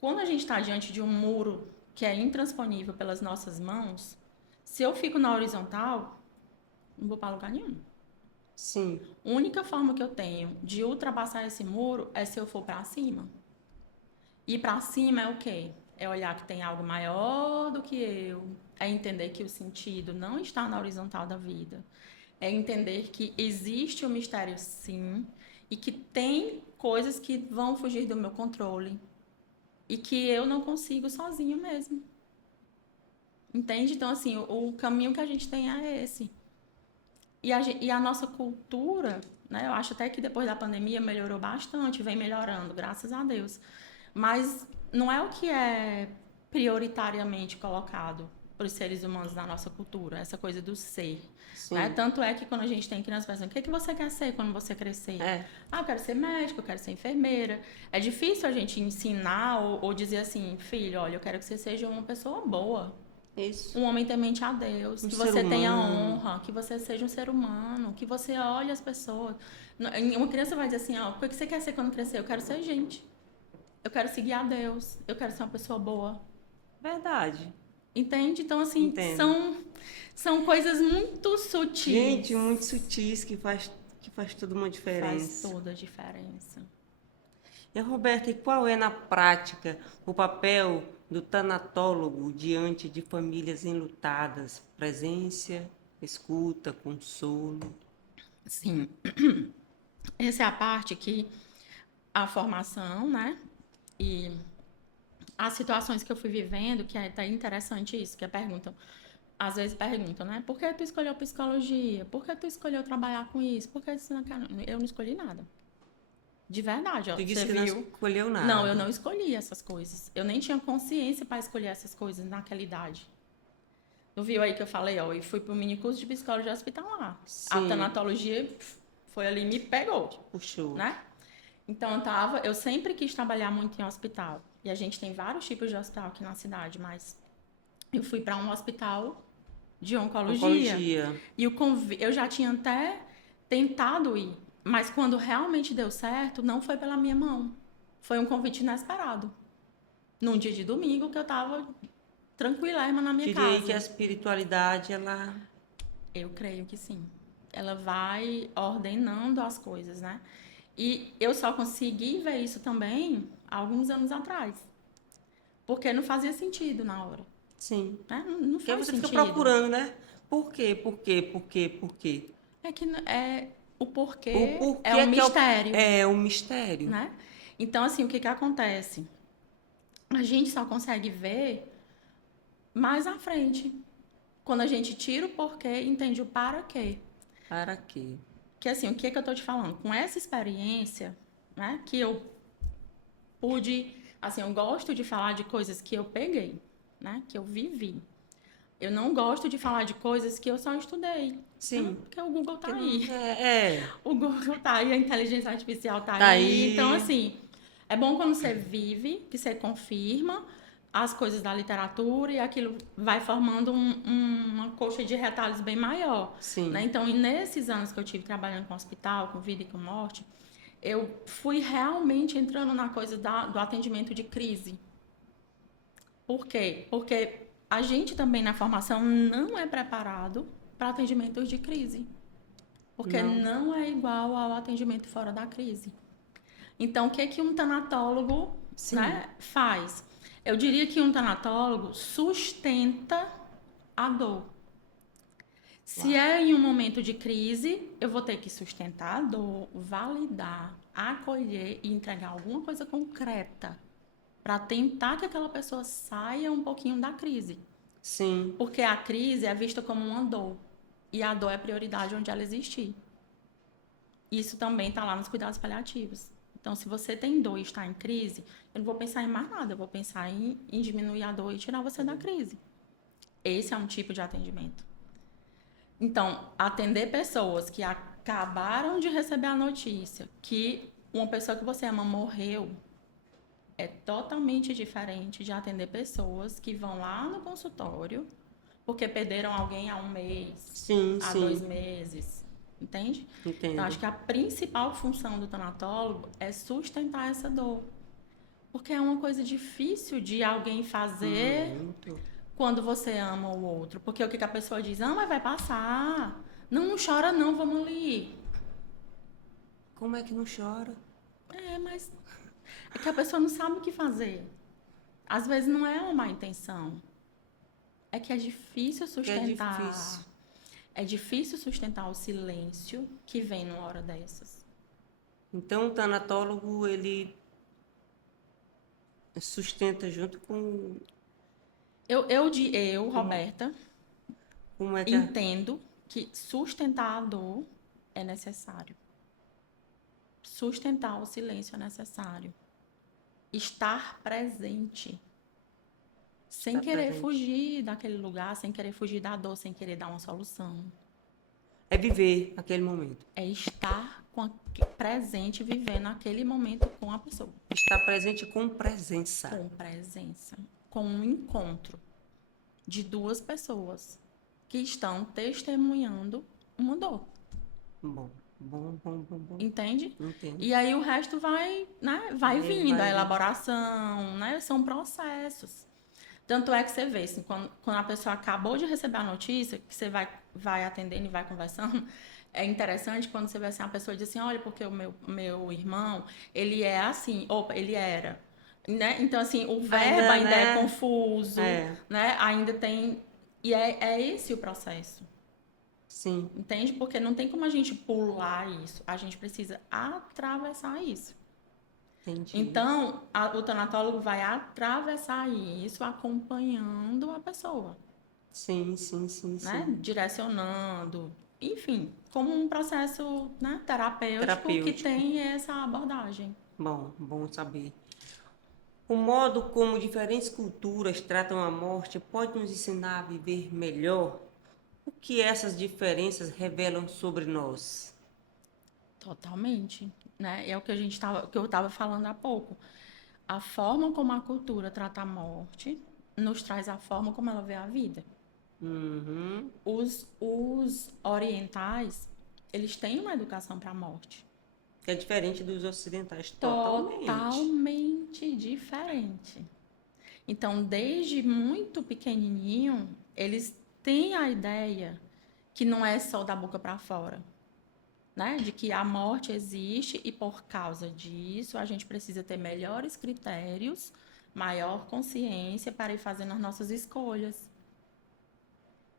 Quando a gente está diante de um muro que é intransponível pelas nossas mãos, se eu fico na horizontal, não vou para lugar nenhum. Sim. A única forma que eu tenho de ultrapassar esse muro é se eu for para cima. E para cima é o quê? É olhar que tem algo maior do que eu. É entender que o sentido não está na horizontal da vida. É entender que existe o mistério, sim, e que tem coisas que vão fugir do meu controle e que eu não consigo sozinho mesmo. Entende? Então, assim, o caminho que a gente tem é esse. E a nossa cultura, né? Eu acho até que depois da pandemia melhorou bastante, vem melhorando, graças a Deus. Mas não é o que é prioritariamente colocado para os seres humanos na nossa cultura, essa coisa do ser. Né? Sim. Tanto é que quando a gente tem criança pensando, o que, é que você quer ser quando você crescer? É. Ah, eu quero ser médico, eu quero ser enfermeira. É difícil a gente ensinar ou dizer assim, filho, olha, eu quero que você seja uma pessoa boa, Isso. um homem temente a Deus, Um que ser você tenha humano. honra, que você seja um ser humano, que você olhe as pessoas. Uma criança vai dizer assim, ó, o que você quer ser quando crescer? Eu quero ser gente. Eu quero seguir a Deus. Eu quero ser uma pessoa boa. Verdade. Entende? Então, assim, Entendo. são coisas muito Gente, muito sutis. sutis que faz toda uma Faz diferença. toda a diferença. E Roberta, e qual é na prática o papel do tanatólogo diante de famílias enlutadas? Presença, escuta, consolo. Sim. Essa é a parte que a formação, né? E as situações que eu fui vivendo, que é até interessante isso, que perguntam, às vezes perguntam, né? Por que tu escolheu psicologia? Por que tu escolheu trabalhar com isso? Por que isso não quer... Eu não escolhi nada. De verdade, ó. Tu Você disse que não viu? escolheu Não, eu nada. não escolhi essas coisas. Eu nem tinha consciência para escolher essas coisas naquela idade. Tu viu aí que eu falei, ó, e fui pro mini curso de psicologia hospitalar. A Sim, tanatologia foi ali e me pegou, puxou. né? Então eu sempre quis trabalhar muito em hospital. E a gente tem vários tipos de hospital aqui na cidade, mas eu fui para um hospital de oncologia Oncologia. e eu já tinha até tentado ir, mas quando realmente deu certo, não foi pela minha mão. Foi um convite inesperado. Num dia de domingo que eu tava tranquilérrima na minha Diria aí que a casa. espiritualidade, ela... Eu creio que sim. Ela vai ordenando as coisas, né? E eu só consegui ver isso também há alguns anos atrás. Porque não fazia sentido na hora. Sim. Né? Não Porque faz você fica sentido. procurando, né? Por quê? Por quê? Por quê? Por quê? É que o O porquê é um porquê que mistério, é o mistério. né? Então, assim, o que que acontece? A gente só consegue ver mais à frente. Quando a gente tira o porquê, entende o para quê. Para quê? Que assim, o que é que eu tô te falando? Com essa experiência, né, que eu pude, assim, eu gosto de falar de coisas que eu peguei, né, que eu vivi. Eu não gosto de falar de coisas que eu só estudei. Sim. Porque o Google tá Porque não... aí. É. O Google tá aí, a inteligência artificial tá Tá aí. Então, aí. assim, é bom quando você vive, que você confirma as coisas da literatura e aquilo vai formando uma coxa de retalhos bem maior. Né? Sim. Então, e nesses anos que eu tive trabalhando com hospital, com vida e com morte, eu fui realmente entrando na coisa do atendimento de crise. Por quê? Porque a gente também na formação não é preparado para atendimentos de crise. Porque Não. não é igual ao atendimento fora da crise. Então, o que que um tanatólogo, Sim. né, faz? Eu diria que um tanatólogo sustenta a dor. Se Uau. é em um momento de crise, eu vou ter que sustentar a dor, validar, acolher e entregar alguma coisa concreta para tentar que aquela pessoa saia um pouquinho da crise. Sim. Porque a crise é vista como uma dor. E a dor é prioridade onde ela existir. Isso também está lá nos cuidados paliativos. Então, se você tem dor e está em crise, eu não vou pensar em mais nada, eu vou pensar em diminuir a dor e tirar você da crise. Esse é um tipo de atendimento. Então, atender pessoas que acabaram de receber a notícia que uma pessoa que você ama morreu, é totalmente diferente de atender pessoas que vão lá no consultório porque perderam alguém há 1 mês, Sim, há sim. 2 meses, entende? Então, Entendo. acho que a principal função do tanatólogo é sustentar essa dor. Porque é uma coisa difícil de alguém fazer Muito. quando você ama o outro. Porque o que a pessoa diz? Ah, mas vai passar. Não, não chora não, vamos ali. Como é que não chora? É, mas é que a pessoa não sabe o que fazer. Às vezes não é uma má intenção. É que é difícil Que é difícil. sustentar. É difícil sustentar o silêncio que vem numa hora dessas. Então, o tanatólogo, ele sustenta junto com como, Roberta, como é que é? entendo que sustentar a dor é necessário. Sustentar o silêncio é necessário. Estar presente. Sem Está querer presente. fugir daquele lugar, sem querer fugir da dor, sem querer dar uma solução. É viver aquele momento. É estar presente, vivendo aquele momento com a pessoa. Estar presente com presença. Com presença. Com um encontro de 2 pessoas que estão testemunhando uma dor. Bom, bom, bom, bom, bom. Entende? Entendo. E aí o resto vai, né, vai Ele vindo, vai a vir. elaboração, né? São processos. Tanto é que você vê, assim, quando a pessoa acabou de receber a notícia, que você vai atendendo e vai conversando, é interessante quando você vê assim, a pessoa diz assim, olha, porque o meu irmão, ele é assim, opa, ele era. Né? Então, assim, o verbo ainda é né? confuso, É, né? Ainda tem... E é esse o processo. sim, Entende? Porque não tem como a gente pular isso. A gente precisa atravessar isso. entendi. Então, o tanatólogo vai atravessar isso acompanhando a pessoa, Sim, sim, sim, né? sim. Direcionando, enfim, como um processo, né, terapêutico que Terapêutico. tem essa abordagem. Bom, bom saber. O modo como diferentes culturas tratam a morte pode nos ensinar a viver melhor? O que essas diferenças revelam sobre nós? Totalmente, né? É o que que eu estava falando há pouco. A forma como a cultura trata a morte nos traz a forma como ela vê a vida. Uhum. Os orientais, eles têm uma educação para a morte Que é diferente dos ocidentais, totalmente. totalmente diferente. Então, desde muito pequenininho, eles têm a ideia que não é só da boca para fora, né? De que a morte existe e por causa disso a gente precisa ter melhores critérios, maior consciência para ir fazendo as nossas escolhas.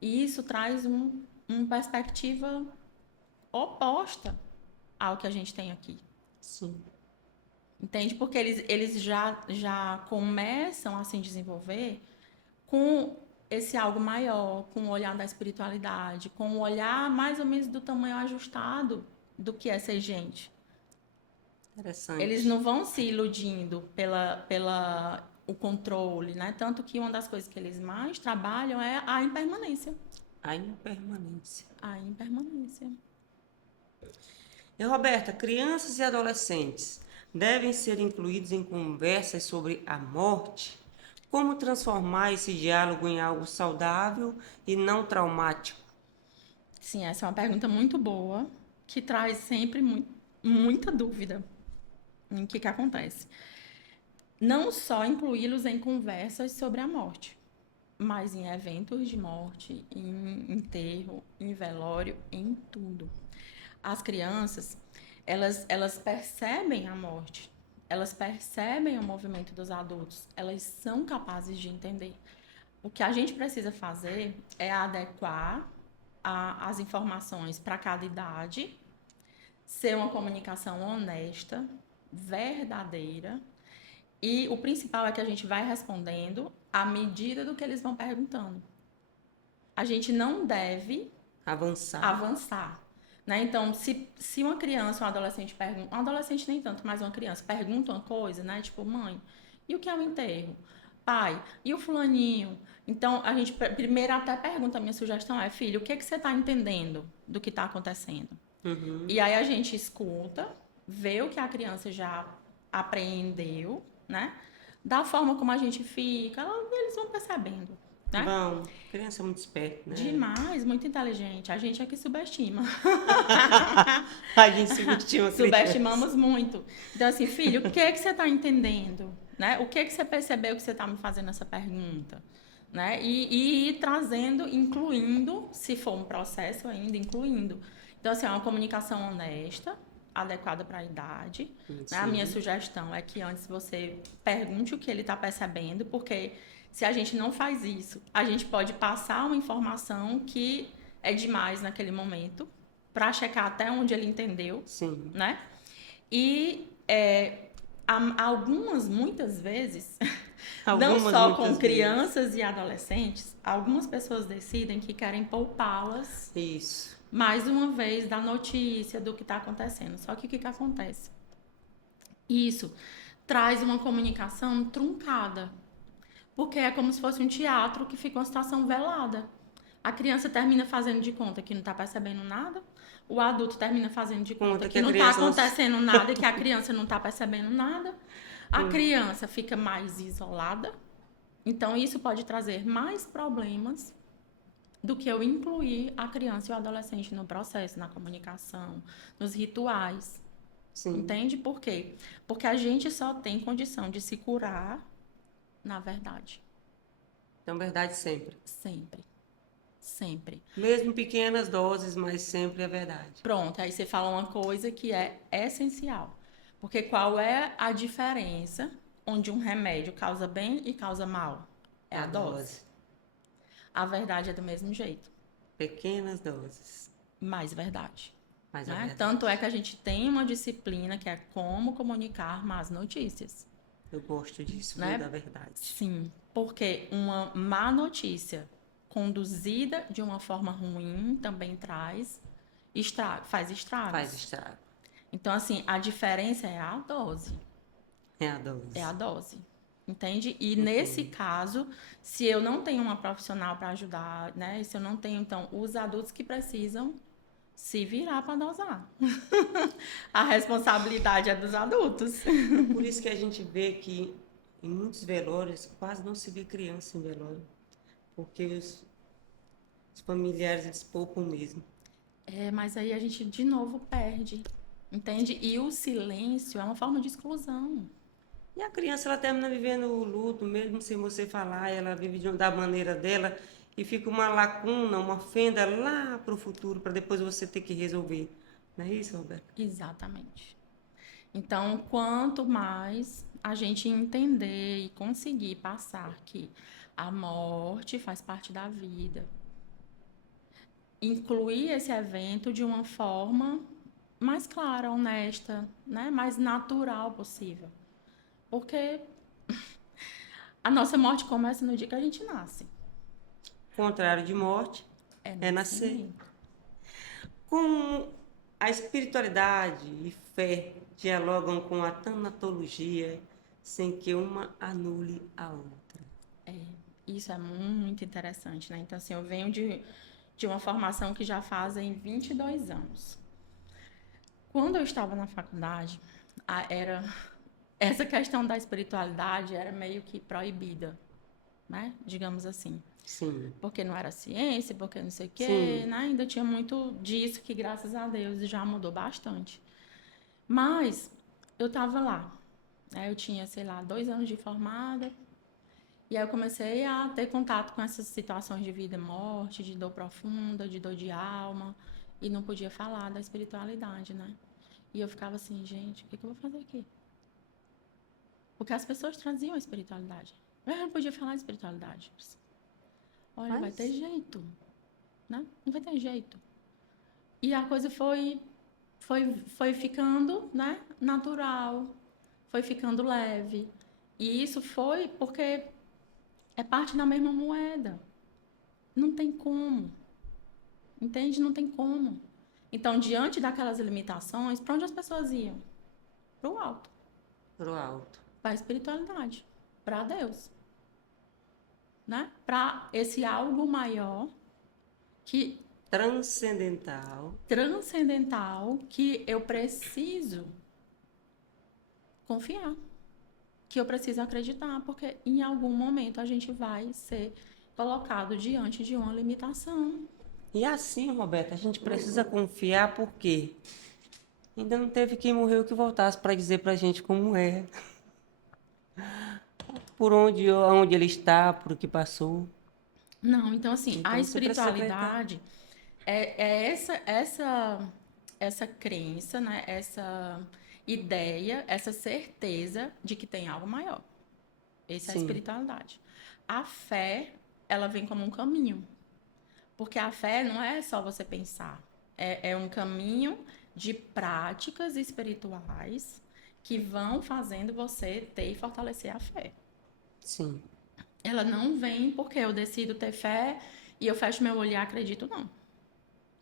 E isso traz uma perspectiva oposta ao que a gente tem aqui. Sim. Entende? Porque eles já começam a se desenvolver com esse algo maior, com o olhar da espiritualidade, com o olhar mais ou menos do tamanho ajustado do que é ser gente. Eles Interessante. não vão se iludindo pela o controle, né? Tanto que uma das coisas que eles mais trabalham é a impermanência. A impermanência. A impermanência. E Roberta, crianças e adolescentes devem ser incluídos em conversas sobre a morte? Como transformar esse diálogo em algo saudável e não traumático? Sim, essa é uma pergunta muito boa, que traz sempre muita dúvida em que acontece. Não só incluí-los em conversas sobre a morte, mas em eventos de morte, em enterro, em velório, em tudo. As crianças, elas percebem a morte, elas percebem o movimento dos adultos, elas são capazes de entender. O que a gente precisa fazer é adequar as informações para cada idade, ser uma comunicação honesta, verdadeira, e o principal é que a gente vai respondendo à medida do que eles vão perguntando. A gente não deve avançar. Né? Então, se uma criança, um adolescente pergunta, um adolescente nem tanto, mas uma criança pergunta uma coisa, né? Tipo, mãe, e o que é o enterro? Pai, e o fulaninho? Então, a gente primeiro até pergunta, a minha sugestão é, filho, o que é que você está entendendo do que está acontecendo? Uhum. E aí a gente escuta, vê o que a criança já apreendeu, né? da forma como a gente fica, eles vão percebendo, né? Bom, criança é muito esperta, né? Demais, muito inteligente. A gente é que subestima. A gente subestima a criança. Subestimamos muito. Então, assim, filho, o que é que você está entendendo? Né? O que é que você percebeu que você está me fazendo essa pergunta? Né? E ir trazendo, incluindo, se for um processo ainda, incluindo. Então, assim, é uma comunicação honesta, adequada para a idade. Né? A minha sugestão é que antes você pergunte o que ele está percebendo, porque se a gente não faz isso, a gente pode passar uma informação que é demais naquele momento, para checar até onde ele entendeu, Sim. né? E muitas vezes, não só com crianças e adolescentes, algumas pessoas decidem que querem poupá-las Isso. mais uma vez da notícia do que está acontecendo. Só que o que acontece? Isso traz uma comunicação truncada, porque é como se fosse um teatro que fica uma situação velada. A criança termina fazendo de conta que não está percebendo nada, o adulto termina fazendo de conta que não está acontecendo nada e que a criança não está percebendo nada. A criança fica mais isolada. Então, isso pode trazer mais problemas do que eu incluir a criança e o adolescente no processo, na comunicação, nos rituais. Sim. Entende por quê? Porque a gente só tem condição de se curar na verdade. Então, verdade sempre. Sempre. Sempre. Mesmo pequenas doses, mas sempre a verdade. Pronto, aí você fala uma coisa que é essencial. Porque qual é a diferença onde um remédio causa bem e causa mal? É a dose. A verdade é do mesmo jeito. Pequenas doses. Mais verdade. Mais a verdade. Tanto é que a gente tem uma disciplina que é como comunicar más notícias. Eu gosto disso, né? Da verdade. Sim, porque uma má notícia conduzida de uma forma ruim também faz estragos. Faz estrago. Então, assim, a diferença é a dose. É a dose. É a dose. Entende? E nesse caso, se eu não tenho uma profissional para ajudar, né? Se eu não tenho, então, os adultos que precisam se virar para dosar. A responsabilidade é dos adultos. Por isso que a gente vê que em muitos velórios quase não se vê criança em velório. Porque os familiares, eles poupam mesmo. Mas aí a gente de novo perde, entende? E o silêncio é uma forma de exclusão. E a criança, ela termina vivendo o luto, mesmo sem você falar, ela vive da maneira dela e fica uma lacuna, uma fenda lá para o futuro, para depois você ter que resolver. Não é isso, Roberto? Exatamente. Então, quanto mais a gente entender e conseguir passar que a morte faz parte da vida, incluir esse evento de uma forma mais clara, honesta, né? Mais natural possível. Porque a nossa morte começa no dia que a gente nasce. O contrário de morte é nascer. Como a espiritualidade e fé dialogam com a tanatologia sem que uma anule a outra. Isso é muito interessante, né? Então, assim, eu venho de uma formação que já fazem 22 anos. Quando eu estava na faculdade, essa questão da espiritualidade era meio que proibida, né? Digamos assim. Sim. Porque não era ciência, porque não sei o quê, né? Ainda tinha muito disso que, graças a Deus, já mudou bastante. Mas eu estava lá, né? Eu tinha, sei lá, 2 anos de formada. E aí eu comecei a ter contato com essas situações de vida e morte, de dor profunda, de dor de alma. E não podia falar da espiritualidade, né? E eu ficava assim, gente, o que eu vou fazer aqui? Porque as pessoas traziam a espiritualidade. Eu não podia falar de espiritualidade. Olha, vai ter jeito, né? Não vai ter jeito. E a coisa foi ficando, né? Natural, foi ficando leve. E isso foi porque é parte da mesma moeda. Não tem como. Entende? Não tem como. Então, diante daquelas limitações, para onde as pessoas iam? Para o alto. Para o alto. Para a espiritualidade. Para Deus. Né? Para esse algo maior que... Transcendental, que eu preciso confiar. que eu preciso acreditar, porque em algum momento a gente vai ser colocado diante de uma limitação. E assim, Roberta, a gente precisa confiar porque ainda não teve quem morreu que voltasse para dizer pra gente como é, por onde ele está, por o que passou. Não, então assim, a Então você precisa acreditar. espiritualidade é essa crença, né? Essa ideia, essa certeza de que tem algo maior. Essa é a Sim, espiritualidade. A fé, ela vem como um caminho. Porque a fé não é só você pensar. É um caminho de práticas espirituais que vão fazendo você ter e fortalecer a fé. sim. Ela não vem porque eu decido ter fé e eu fecho meu olho e acredito, não.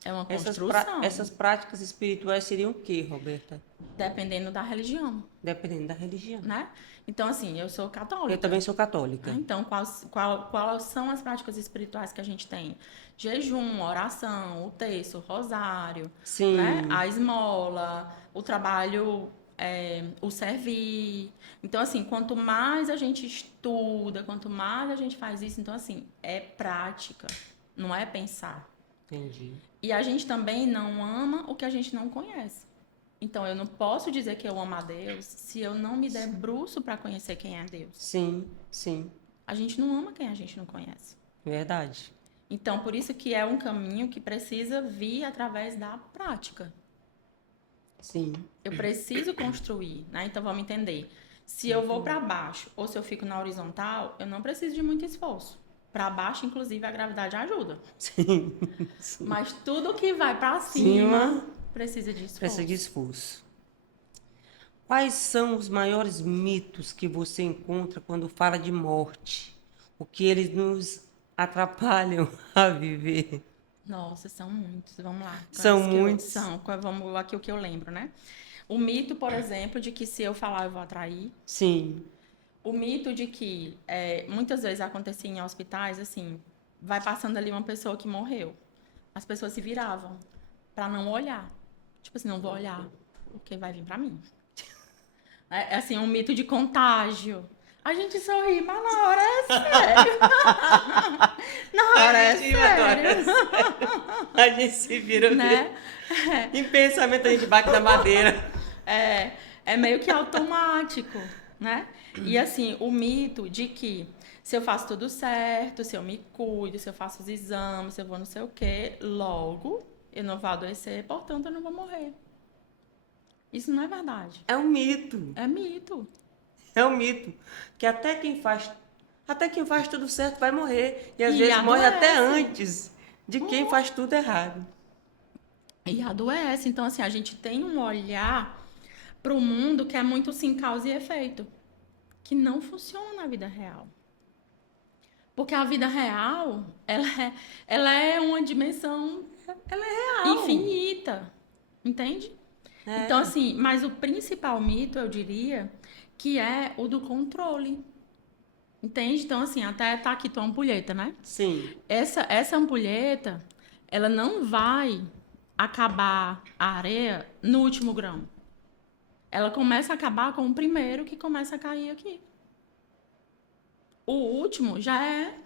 É uma construção, Essas práticas espirituais seriam o quê, Roberta? dependendo da religião, Dependendo da religião. né? Então, assim, eu sou Eu católica. também sou Né? católica. Então, quais são as práticas espirituais que a gente tem? Jejum, oração, o terço, o rosário, né? Sim, A esmola, o trabalho, o servir. Então, assim, quanto mais a gente estuda, quanto mais a gente faz isso, então, assim, é prática, não é pensar. entendi. E a gente também não ama o que a gente não conhece. Então, eu não posso dizer que eu amo a Deus se eu não me debruço para conhecer quem é Deus. Sim, sim, A gente não ama quem a gente não conhece. verdade. Então, por isso que é um caminho que precisa vir através da prática. Sim, Eu preciso construir, né? Então, vamos entender. Se eu vou para baixo ou se eu fico na horizontal, eu não preciso de muito esforço. Para baixo, inclusive, a gravidade ajuda. sim, sim. Mas tudo que vai para cima Cima, precisa de precisa de esforço. esforço. Quais são os maiores mitos que você encontra quando fala de morte? O que eles nos atrapalham a viver? Nossa, são muitos. Vamos lá. São muitos. Vamos aqui o que eu lembro, né? O mito, por exemplo, de que se eu falar eu vou atrair. Sim, O mito de que muitas vezes acontecia em hospitais, assim, vai passando ali uma pessoa que morreu. As pessoas se viravam para não olhar. Tipo assim, não vou olhar, porque vai vir para mim. É assim, um mito de contágio. A gente sorri, mas na hora é sério. Na hora é sério, a gente se vira né? em pensamento, a gente bate na madeira. É meio que automático, né? E assim, o mito de que se eu faço tudo certo, se eu me cuido, se eu faço os exames, se eu vou não sei o quê, logo eu não vou adoecer, portanto eu não vou morrer. Isso não é verdade. É um mito. É mito. É um mito. Que até quem faz tudo certo vai morrer. E às E vezes morre até adoece. antes de quem faz tudo errado. E adoece. Então, assim, a gente tem um olhar para o mundo que é muito sim causa e efeito, que não funciona na vida real. Porque a vida real, ela é uma dimensão Ela é real. infinita, entende? Então, É. assim, mas o principal mito, eu diria, que é o do controle, entende? Então, assim, até tá aqui tua ampulheta, né? Sim. Essa ampulheta, ela não vai acabar a areia no último grão. Ela começa a acabar com o primeiro que começa a cair aqui. O último já é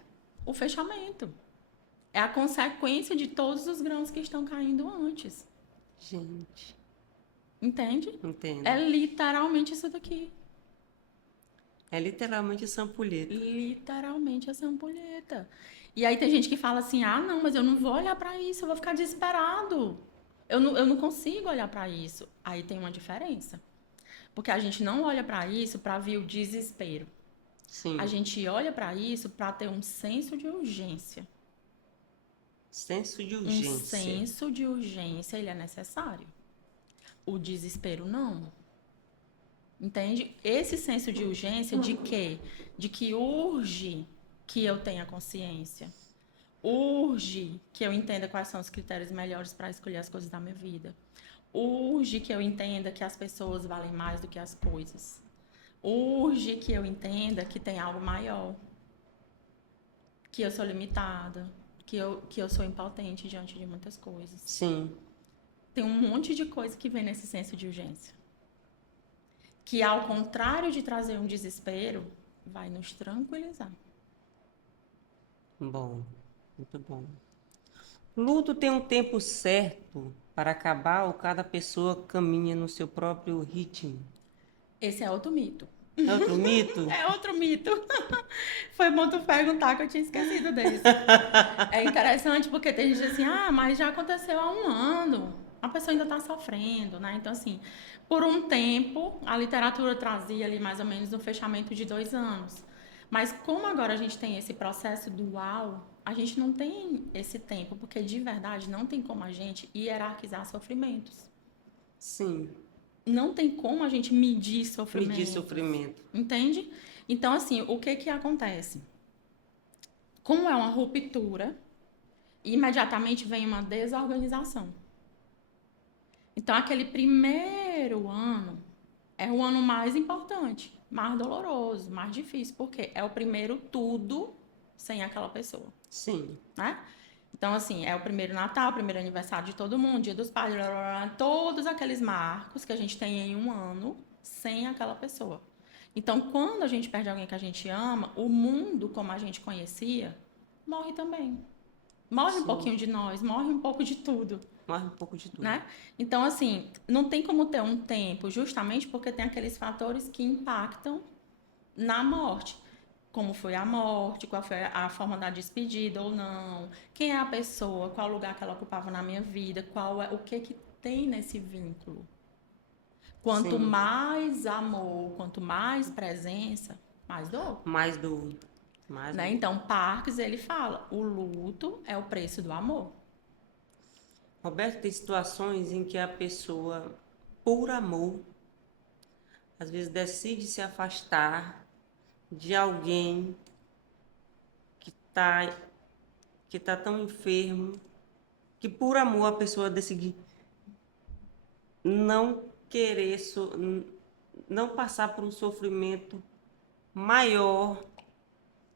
o fechamento. É a consequência de todos os grãos que estão caindo antes. Gente, Entende? entendo. É literalmente isso daqui. É literalmente essa ampulheta. Literalmente essa ampulheta. E aí tem gente que fala assim: ah, não, mas eu não vou olhar para isso, eu vou ficar desesperado. Eu não consigo olhar para isso. Aí tem uma diferença. Porque a gente não olha para isso para ver o desespero. A Sim. gente olha para isso para ter um senso de urgência. Senso de Um urgência. senso de urgência, ele é necessário. O desespero não. Entende? Esse senso de urgência de quê? De que urge que eu tenha consciência. Urge que eu entenda quais são os critérios melhores para escolher as coisas da minha vida. Urge que eu entenda que as pessoas valem mais do que as coisas. Urge que eu entenda que tem algo maior. Que eu sou limitada. Que eu sou impotente diante de muitas coisas. Sim. Tem um monte de coisa que vem nesse senso de urgência. que ao contrário de trazer um desespero, vai nos tranquilizar. Bom, muito bom. Luto tem um tempo certo para acabar ou cada pessoa caminha no seu próprio ritmo? Esse é outro mito. É outro mito? É outro mito. Foi bom tu perguntar que eu tinha esquecido desse. É interessante porque tem gente assim, mas já aconteceu há um ano. A pessoa ainda está sofrendo, né? Então, assim, por um tempo, a literatura trazia ali mais ou menos um fechamento de 2 anos. Mas como agora a gente tem esse processo dual, a gente não tem esse tempo, porque de verdade não tem como a gente hierarquizar sofrimentos. Sim, Não tem como a gente medir sofrimentos. medir sofrimento. Entende? Então, assim, o que que acontece? Como é uma ruptura, imediatamente vem uma desorganização. Então, aquele primeiro ano é o ano mais importante, mais doloroso, mais difícil, porque é o primeiro tudo sem aquela pessoa, Sim, né? Então, assim, é o primeiro Natal, o primeiro aniversário de todo mundo, Dia dos Pais, blá, blá, blá, todos aqueles marcos que a gente tem em um ano sem aquela pessoa. Então, quando a gente perde alguém que a gente ama, o mundo como a gente conhecia morre também. Morre um sim. pouquinho de nós, morre um pouco de tudo, Morre um pouco de tudo. né? Então, assim, não tem como ter um tempo, justamente porque tem aqueles fatores que impactam na morte. Como foi a morte, qual foi a forma da despedida ou não, quem é a pessoa, qual lugar que ela ocupava na minha vida, qual é o que tem nesse vínculo. Quanto Sim, mais amor, quanto mais presença, mais dor. mais dor. Mais Né? dor. Então, Parks, ele fala, o luto é o preço do amor. Roberto, tem situações em que a pessoa, por amor, às vezes decide se afastar de alguém que está que tá tão enfermo, que por amor a pessoa decide não querer, não passar por um sofrimento maior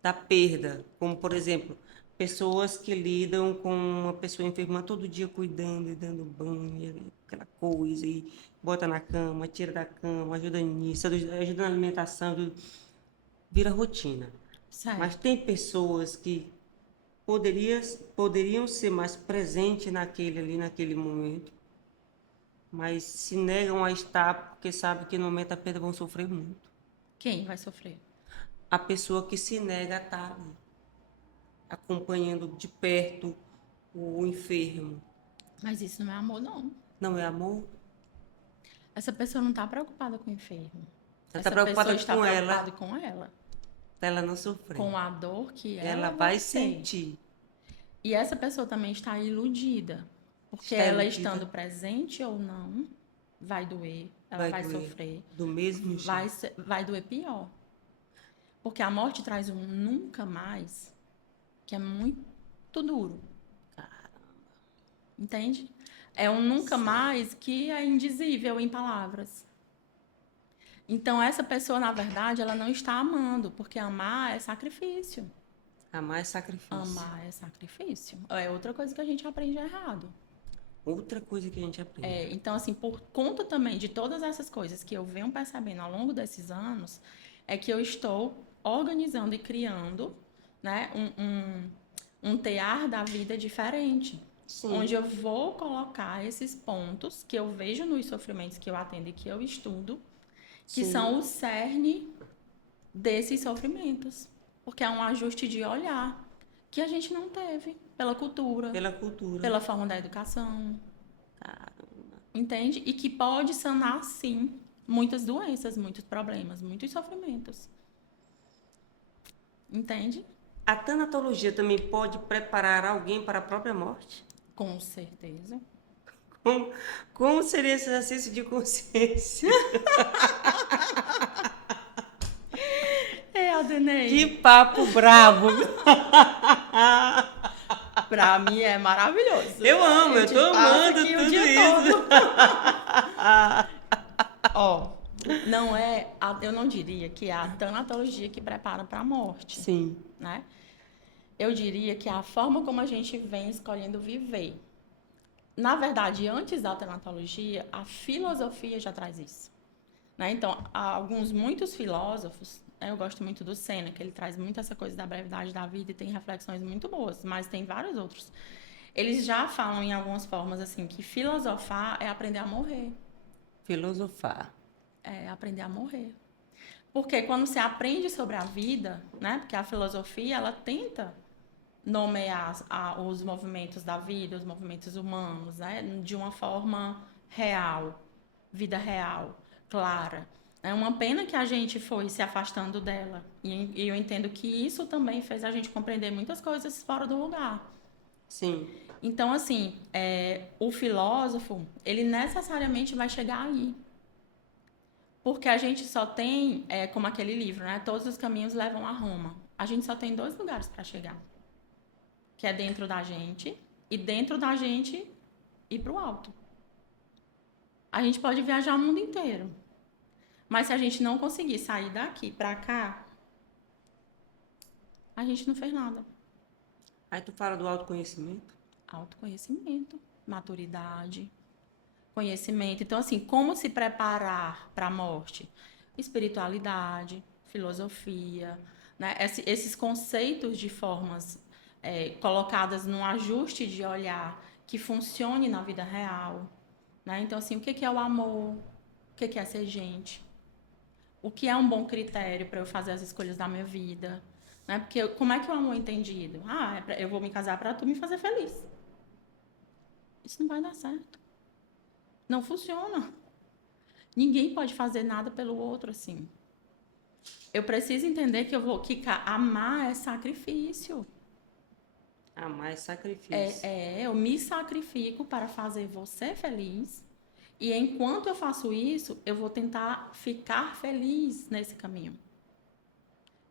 da perda, como por exemplo, pessoas que lidam com uma pessoa enferma todo dia cuidando e dando banho, e aquela coisa, e bota na cama, tira da cama, ajuda nisso, ajuda na alimentação, vira rotina. Mas Certo. tem pessoas que poderiam ser mais presentes naquele momento, mas se negam a estar porque sabem que no momento da perda vão sofrer muito. Quem vai sofrer? A pessoa que se nega a estar ali, acompanhando de perto o enfermo. Mas isso não é amor, não. Não é amor? Essa pessoa não está preocupada com o enfermo. Ela está Essa pessoa preocupada está com preocupada ela, com ela, para ela não sofrer. com a dor que Ela ela vai vai ter. sentir, E essa pessoa também está iludida, porque está ela iludida, estando presente ou não, vai doer, ela vai vai doer sofrer, do mesmo jeito. vai doer pior. Porque a morte traz um nunca mais que é muito duro, entende? É um nunca mais que é indizível em palavras. Então, essa pessoa, na verdade, ela não está amando, porque amar é sacrifício. Amar é sacrifício. Amar é sacrifício. É outra coisa que a gente aprende errado. Outra coisa que a gente aprende. Então, assim, por conta também de todas essas coisas que eu venho percebendo ao longo desses anos, é que eu estou organizando e criando, né, um tear da vida diferente. Sim. Onde eu vou colocar esses pontos que eu vejo nos sofrimentos que eu atendo e que eu estudo, que Sim. são o cerne desses sofrimentos. Porque é um ajuste de olhar que a gente não teve pela cultura, Pela cultura. pela forma da educação, Caramba. entende? E que pode sanar, sim, muitas doenças, muitos problemas, muitos sofrimentos. Entende? A tanatologia também pode preparar alguém para a própria morte? Com certeza. Como seria esse exercício de consciência? É, Aldenei. Que papo brabo! Pra mim é maravilhoso. Eu amo, eu te tô passo amando aqui tudo o dia isso. todo. Ó, não é, eu não diria que é a tanatologia que prepara para a morte, Sim, né? Eu diria que é a forma como a gente vem escolhendo viver. Na verdade, antes da tanatologia, a filosofia já traz isso. Né? Então, muitos filósofos, né, eu gosto muito do Sêneca, ele traz muito essa coisa da brevidade da vida e tem reflexões muito boas, mas tem vários outros. Eles já falam em algumas formas assim que filosofar é aprender a morrer. Filosofar. É aprender a morrer. Porque quando você aprende sobre a vida, né? Porque a filosofia, ela tenta nomear os movimentos da vida, os movimentos humanos, né? De uma forma real, vida real, clara. É uma pena que a gente foi se afastando dela. E eu entendo que isso também fez a gente compreender muitas coisas fora do lugar. Sim. Então, assim, o filósofo, ele necessariamente vai chegar aí. Porque a gente só tem, como aquele livro, né? Todos os caminhos levam a Roma. A gente só tem 2 lugares para chegar. Que é dentro da gente e dentro da gente ir para o alto. A gente pode viajar o mundo inteiro. Mas se a gente não conseguir sair daqui para cá, a gente não fez nada. Aí tu fala do autoconhecimento? Autoconhecimento, maturidade, conhecimento. Então, assim, como se preparar para a morte? Espiritualidade, filosofia, né? Esses conceitos de formas colocadas num ajuste de olhar que funcione na vida real. Né? Então, assim, o que é o amor? O que é ser gente? O que é um bom critério para eu fazer as escolhas da minha vida? Né? Porque como é que o amor é entendido? Eu vou me casar para tu me fazer feliz. Isso não vai dar certo. Não funciona. Ninguém pode fazer nada pelo outro assim. Eu preciso entender que amar é sacrifício. Amar é sacrifício. Eu me sacrifico para fazer você feliz. E enquanto eu faço isso, eu vou tentar ficar feliz nesse caminho.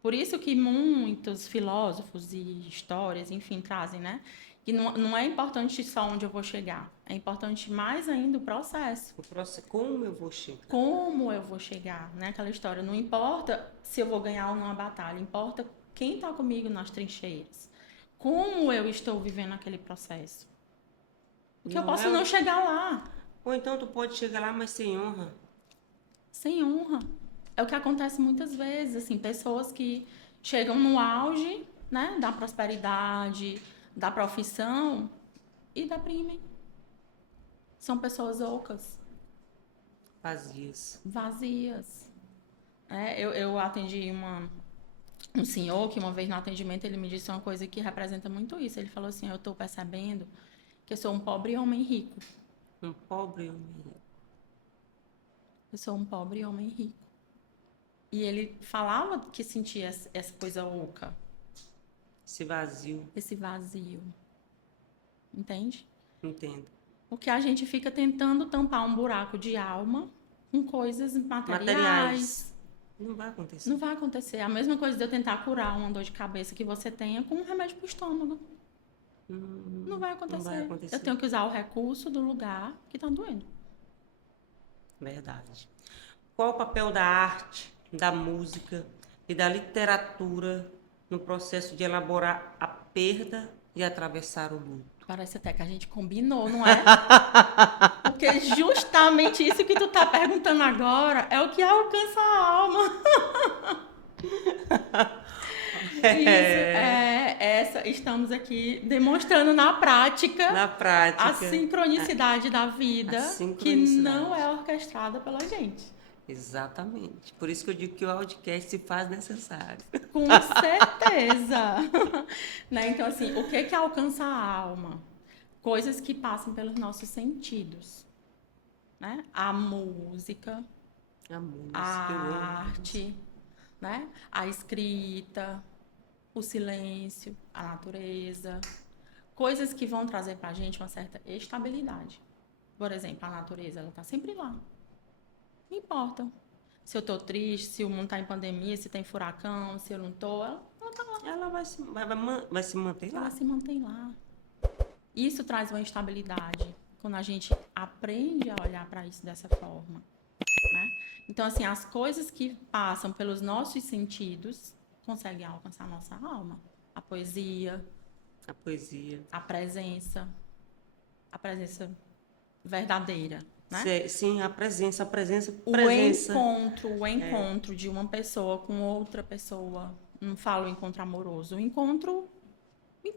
Por isso que muitos filósofos e histórias, enfim, trazem, né? Que não é importante só onde eu vou chegar. É importante mais ainda o processo. O processo, como eu vou chegar? Como eu vou chegar, né? Aquela história. Não importa se eu vou ganhar ou não a batalha. Importa quem está comigo nas trincheiras. Como eu estou vivendo aquele processo. Porque eu posso não chegar lá. Ou então tu pode chegar lá, mas sem honra. Sem honra. É o que acontece muitas vezes, assim, pessoas que chegam no auge, né, da prosperidade, da profissão e deprimem. São pessoas ocas, Vazias. vazias. Eu atendi um senhor que uma vez no atendimento ele me disse uma coisa que representa muito isso. Ele falou assim: eu estou percebendo que eu sou um pobre homem rico. Um pobre homem rico. Eu sou um pobre homem rico. E ele falava que sentia essa coisa oca. Esse vazio. Esse vazio. Entende? Entendo. Porque a gente fica tentando tampar um buraco de alma com coisas materiais. Não vai acontecer. Não vai acontecer. A mesma coisa de eu tentar curar uma dor de cabeça que você tenha com um remédio para o estômago. Não vai acontecer. Não vai acontecer. Eu tenho que usar o recurso do lugar que está doendo. Verdade. Qual o papel da arte, da música e da literatura no processo de elaborar a perda e atravessar o luto? Parece até que a gente combinou, não é? Porque justamente isso que tu tá perguntando agora é o que alcança a alma. Estamos aqui demonstrando na prática a sincronicidade da vida que não é orquestrada pela gente. Exatamente. Por isso que eu digo que o podcast se faz necessário. Com certeza. Né? Então, assim, o que alcança a alma? Coisas que passam pelos nossos sentidos. Né? A música, a arte, né? A escrita, o silêncio, a natureza. Coisas que vão trazer pra gente uma certa estabilidade. Por exemplo, a natureza, ela tá sempre lá. Não importa. Se eu tô triste, se o mundo tá em pandemia, se tem furacão, se eu não tô, ela tá lá. Ela vai se manter lá. Ela se mantém lá. Isso traz uma estabilidade quando a gente aprende a olhar para isso dessa forma, né? Então, assim, as coisas que passam pelos nossos sentidos conseguem alcançar a nossa alma. A poesia. A presença verdadeira. né? Sim, a presença, O encontro de uma pessoa com outra pessoa, não falo encontro amoroso, o encontro. o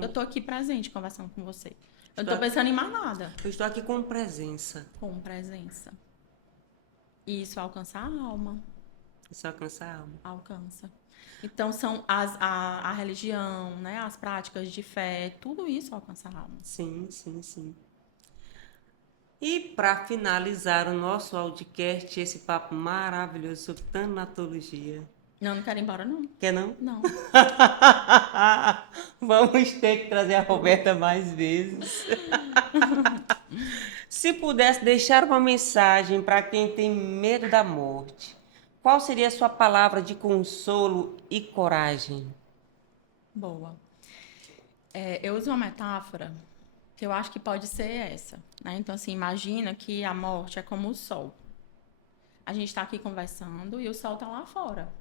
Eu tô encontro. aqui presente conversando com você. Eu não Estou tô aqui, pensando em mais nada. eu estou aqui com presença. Com presença. E isso alcança a alma. Isso alcança a alma. Alcança. Então, são a religião, né? As práticas de fé, tudo isso alcança a alma. Sim, sim, sim. E para finalizar o nosso audiocast, esse papo maravilhoso sobre tanatologia. Não quero ir embora, não. Quer não? Não. Vamos ter que trazer a Roberta mais vezes. Se pudesse deixar uma mensagem para quem tem medo da morte, qual seria a sua palavra de consolo e coragem? Boa. Eu uso uma metáfora que eu acho que pode ser essa, né? Então, assim, imagina que a morte é como o sol. A gente está aqui conversando e o sol está lá fora,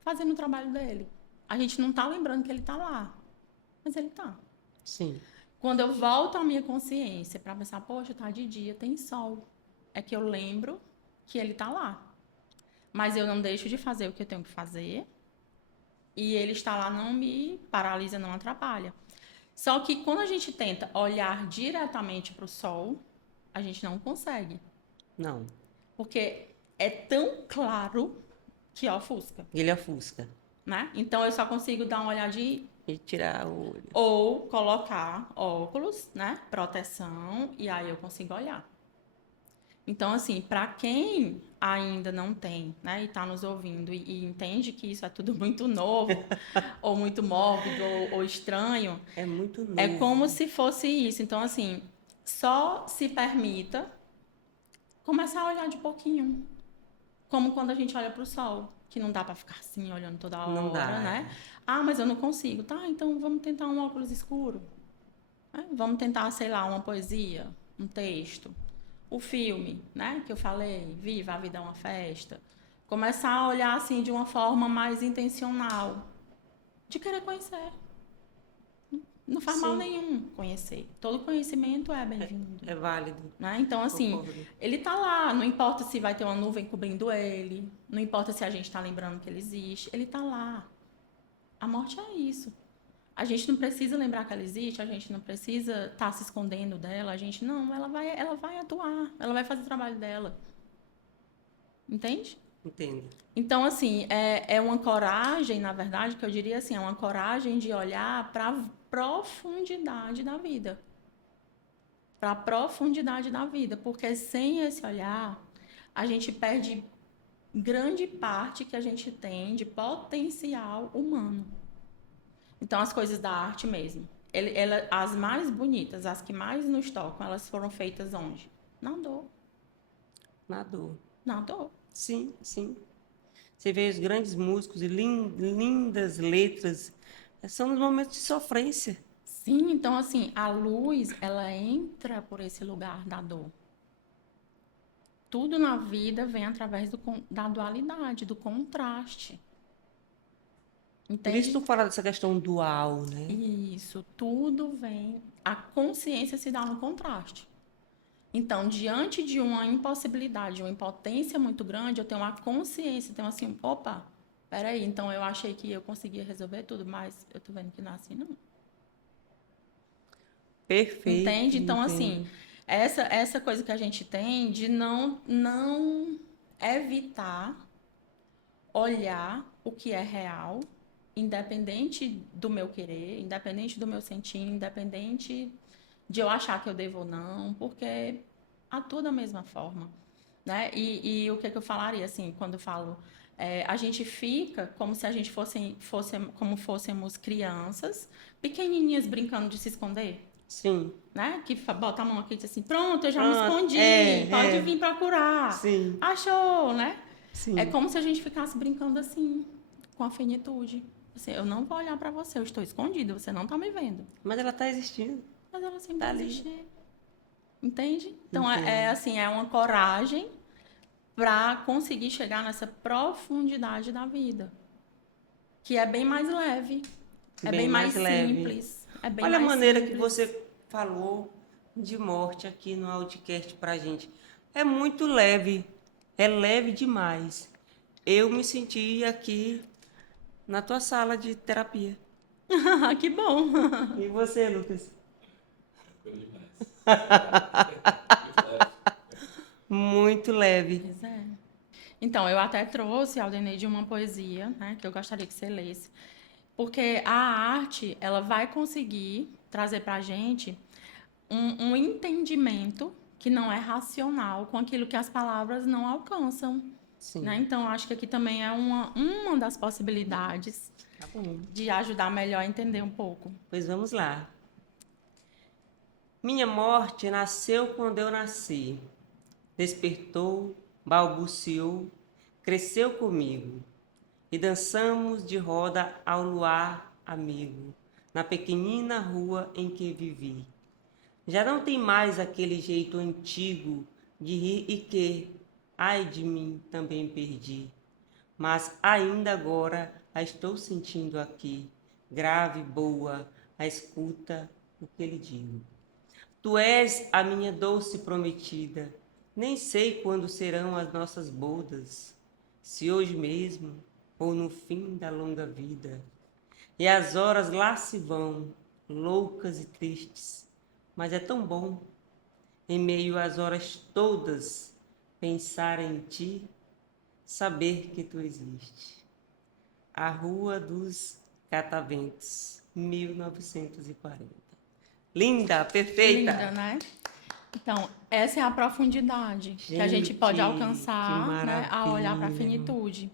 fazendo o trabalho dele. A gente não está lembrando que ele está lá, mas ele está. Sim, Quando eu volto à minha consciência para pensar, poxa, tá de dia, tem sol, é que eu lembro que ele está lá. Mas eu não deixo de fazer o que eu tenho que fazer e ele está lá, não me paralisa, não atrapalha. Só que quando a gente tenta olhar diretamente para o sol, a gente não consegue. não. Porque é tão claro que ofusca, Ele ofusca. né? Então eu só consigo dar uma olhadinha E tirar o olho. ou colocar óculos, né? Proteção, e aí eu consigo olhar. Então, assim, para quem ainda não tem, né, e tá nos ouvindo e entende que isso é tudo muito novo, ou muito mórbido, ou estranho, É muito é como novo. se fosse isso. Então, assim, só se permita começar a olhar de pouquinho. Como quando a gente olha para o sol, que não dá para ficar assim, olhando toda Não hora, dá. né? Ah, mas eu não consigo. Tá, então vamos tentar um óculos escuro. Né? Vamos tentar, sei lá, uma poesia, um texto. O filme, né? Que eu falei, Viva, a Vida é uma Festa. Começar a olhar assim de uma forma mais intencional. De querer conhecer. Não faz mal Sim, nenhum conhecer. Todo conhecimento é bem-vindo. é válido. Né? Então, assim, Concordo. ele tá lá. Não importa se vai ter uma nuvem cobrindo ele. Não importa se a gente tá lembrando que ele existe. Ele tá lá. A morte é isso. A gente não precisa lembrar que ela existe. A gente não precisa estar se escondendo dela. A gente não. Ela vai atuar. Ela vai fazer o trabalho dela. Entende? Entendo. Então, assim, é uma coragem, na verdade, que eu diria assim, é uma coragem de olhar para a profundidade da vida. Para a profundidade da vida. Porque sem esse olhar, a gente perde grande parte que a gente tem de potencial humano. Então, as coisas da arte mesmo. As mais bonitas, as que mais nos tocam, elas foram feitas onde? Na dor. Na dor. Na dor. Sim, sim. Você vê os grandes músicos e lindas letras. São nos momentos de sofrência. Sim, então assim, a luz, ela entra por esse lugar da dor. Tudo na vida vem através da dualidade, do contraste. Por isso Entende? tu fala dessa questão dual, né? Isso, tudo vem. A consciência se dá no contraste. Então, diante de uma impossibilidade, uma impotência muito grande, eu tenho uma consciência, tenho assim, opa, peraí, então eu achei que eu conseguia resolver tudo, mas eu tô vendo que não é assim, não. Perfeito, Entende? Então, entendo. assim, essa coisa que a gente tem de não evitar olhar o que é real, independente do meu querer, independente do meu sentir, independente de eu achar que eu devo ou não, porque atua da mesma forma, né? E o que, que eu falaria, assim, quando eu falo, a gente fica como se a gente como fôssemos crianças, pequenininhas brincando de se esconder, Sim. né? Que bota a mão aqui e diz assim, pronto, eu já me Pronto. escondi, pode vir procurar. Sim, Achou, né? É sim. como se a gente ficasse brincando assim, com a finitude. Assim, eu não vou olhar pra você, eu estou escondido, você não tá me vendo. Mas ela está existindo. Mas ela sempre Tá vai ali. existir. Entende? Então, Entendo. assim, é uma coragem para conseguir chegar nessa profundidade da vida, que é bem mais leve, é bem Bem mais mais leve. simples, é bem Olha a mais maneira que simples. você falou. de morte aqui no Audicast pra gente. É muito leve, é leve demais. Eu me senti aqui na tua sala de terapia. Que bom. E você, Lucas? Tranquilo demais. Muito leve. Pois é. Então, eu até trouxe, Aldeneide, uma poesia, né, que eu gostaria que você lesse. Porque a arte, ela vai conseguir trazer pra gente um entendimento que não é racional com aquilo que as palavras não alcançam. Sim. Né? Então, acho que aqui também é uma das possibilidades Tá bom. de ajudar melhor a entender um pouco. Pois vamos lá. Minha morte nasceu quando eu nasci. Despertou, balbuciou, cresceu comigo. E dançamos de roda ao luar amigo, na pequenina rua em que vivi. Já não tem mais aquele jeito antigo de rir e que, ai de mim, também perdi. Mas ainda agora a estou sentindo aqui, grave, boa, a escuta o que lhe digo. Tu és a minha doce prometida, nem sei quando serão as nossas bodas, se hoje mesmo ou no fim da longa vida. E as horas lá se vão, loucas e tristes, mas é tão bom, em meio às horas todas, pensar em ti, saber que tu existes. A Rua dos Cataventos, 1940. Linda, perfeita. Linda, né? Então, essa é a profundidade que a gente pode Gente, alcançar, que né, a olhar para a maravilha. finitude.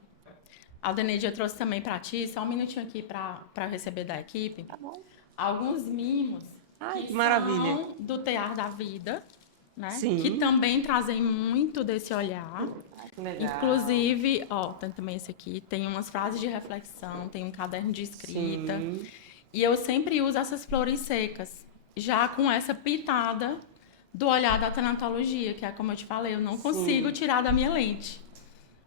Aldeneide, eu trouxe também para ti, só um minutinho aqui para receber da equipe. Tá bom. Alguns mimos Ai, que que maravilha. são do tear da vida, né? Sim. Que também trazem muito desse olhar. Ai, que legal. Inclusive, ó, tem também esse aqui, tem umas frases de reflexão, tem um caderno de escrita. Sim. E eu sempre uso essas flores secas, já com essa pitada do olhar da tanatologia, que é como eu te falei, eu não consigo tirar da minha lente.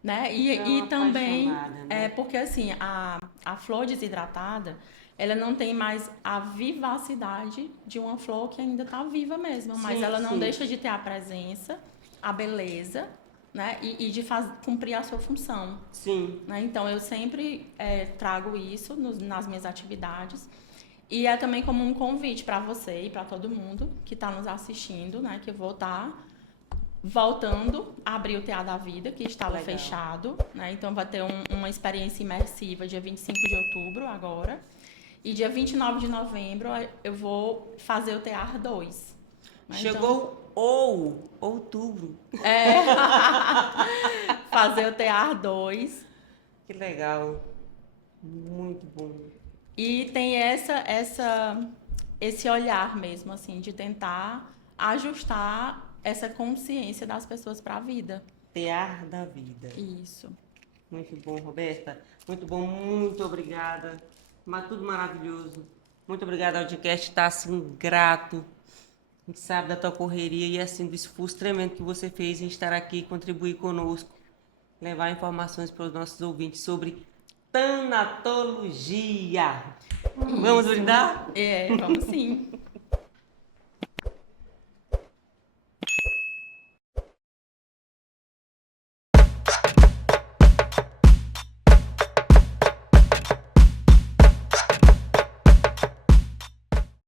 Né? E também, Né? porque assim, a flor desidratada, ela não tem mais a vivacidade de uma flor que ainda está viva mesmo, mas Sim, ela não sim. deixa de ter a presença, a beleza, né? E de cumprir a sua função. Sim. Né? Então, eu sempre trago isso nas minhas atividades. E é também como um convite para você e para todo mundo que está nos assistindo, né? Que eu vou estar voltando a abrir o Tear da Vida, que estava Legal. fechado. Né? Então, vai ter uma experiência imersiva dia 25 de outubro agora. E dia 29 de novembro eu vou fazer o Tear 2. Né? Chegou outubro. Fazer o Tear 2. Que legal. Muito bom. E tem esse olhar mesmo, assim, de tentar ajustar essa consciência das pessoas para a vida. Tear da vida. Isso. Muito bom, Roberta. Muito bom, muito obrigada. Mas tudo maravilhoso. Muito obrigada, Audicast. Está assim, grato. A gente sabe da tua correria e assim, do esforço tremendo que você fez em estar aqui, contribuir conosco, levar informações para os nossos ouvintes sobre tanatologia. Vamos brindar? Vamos sim.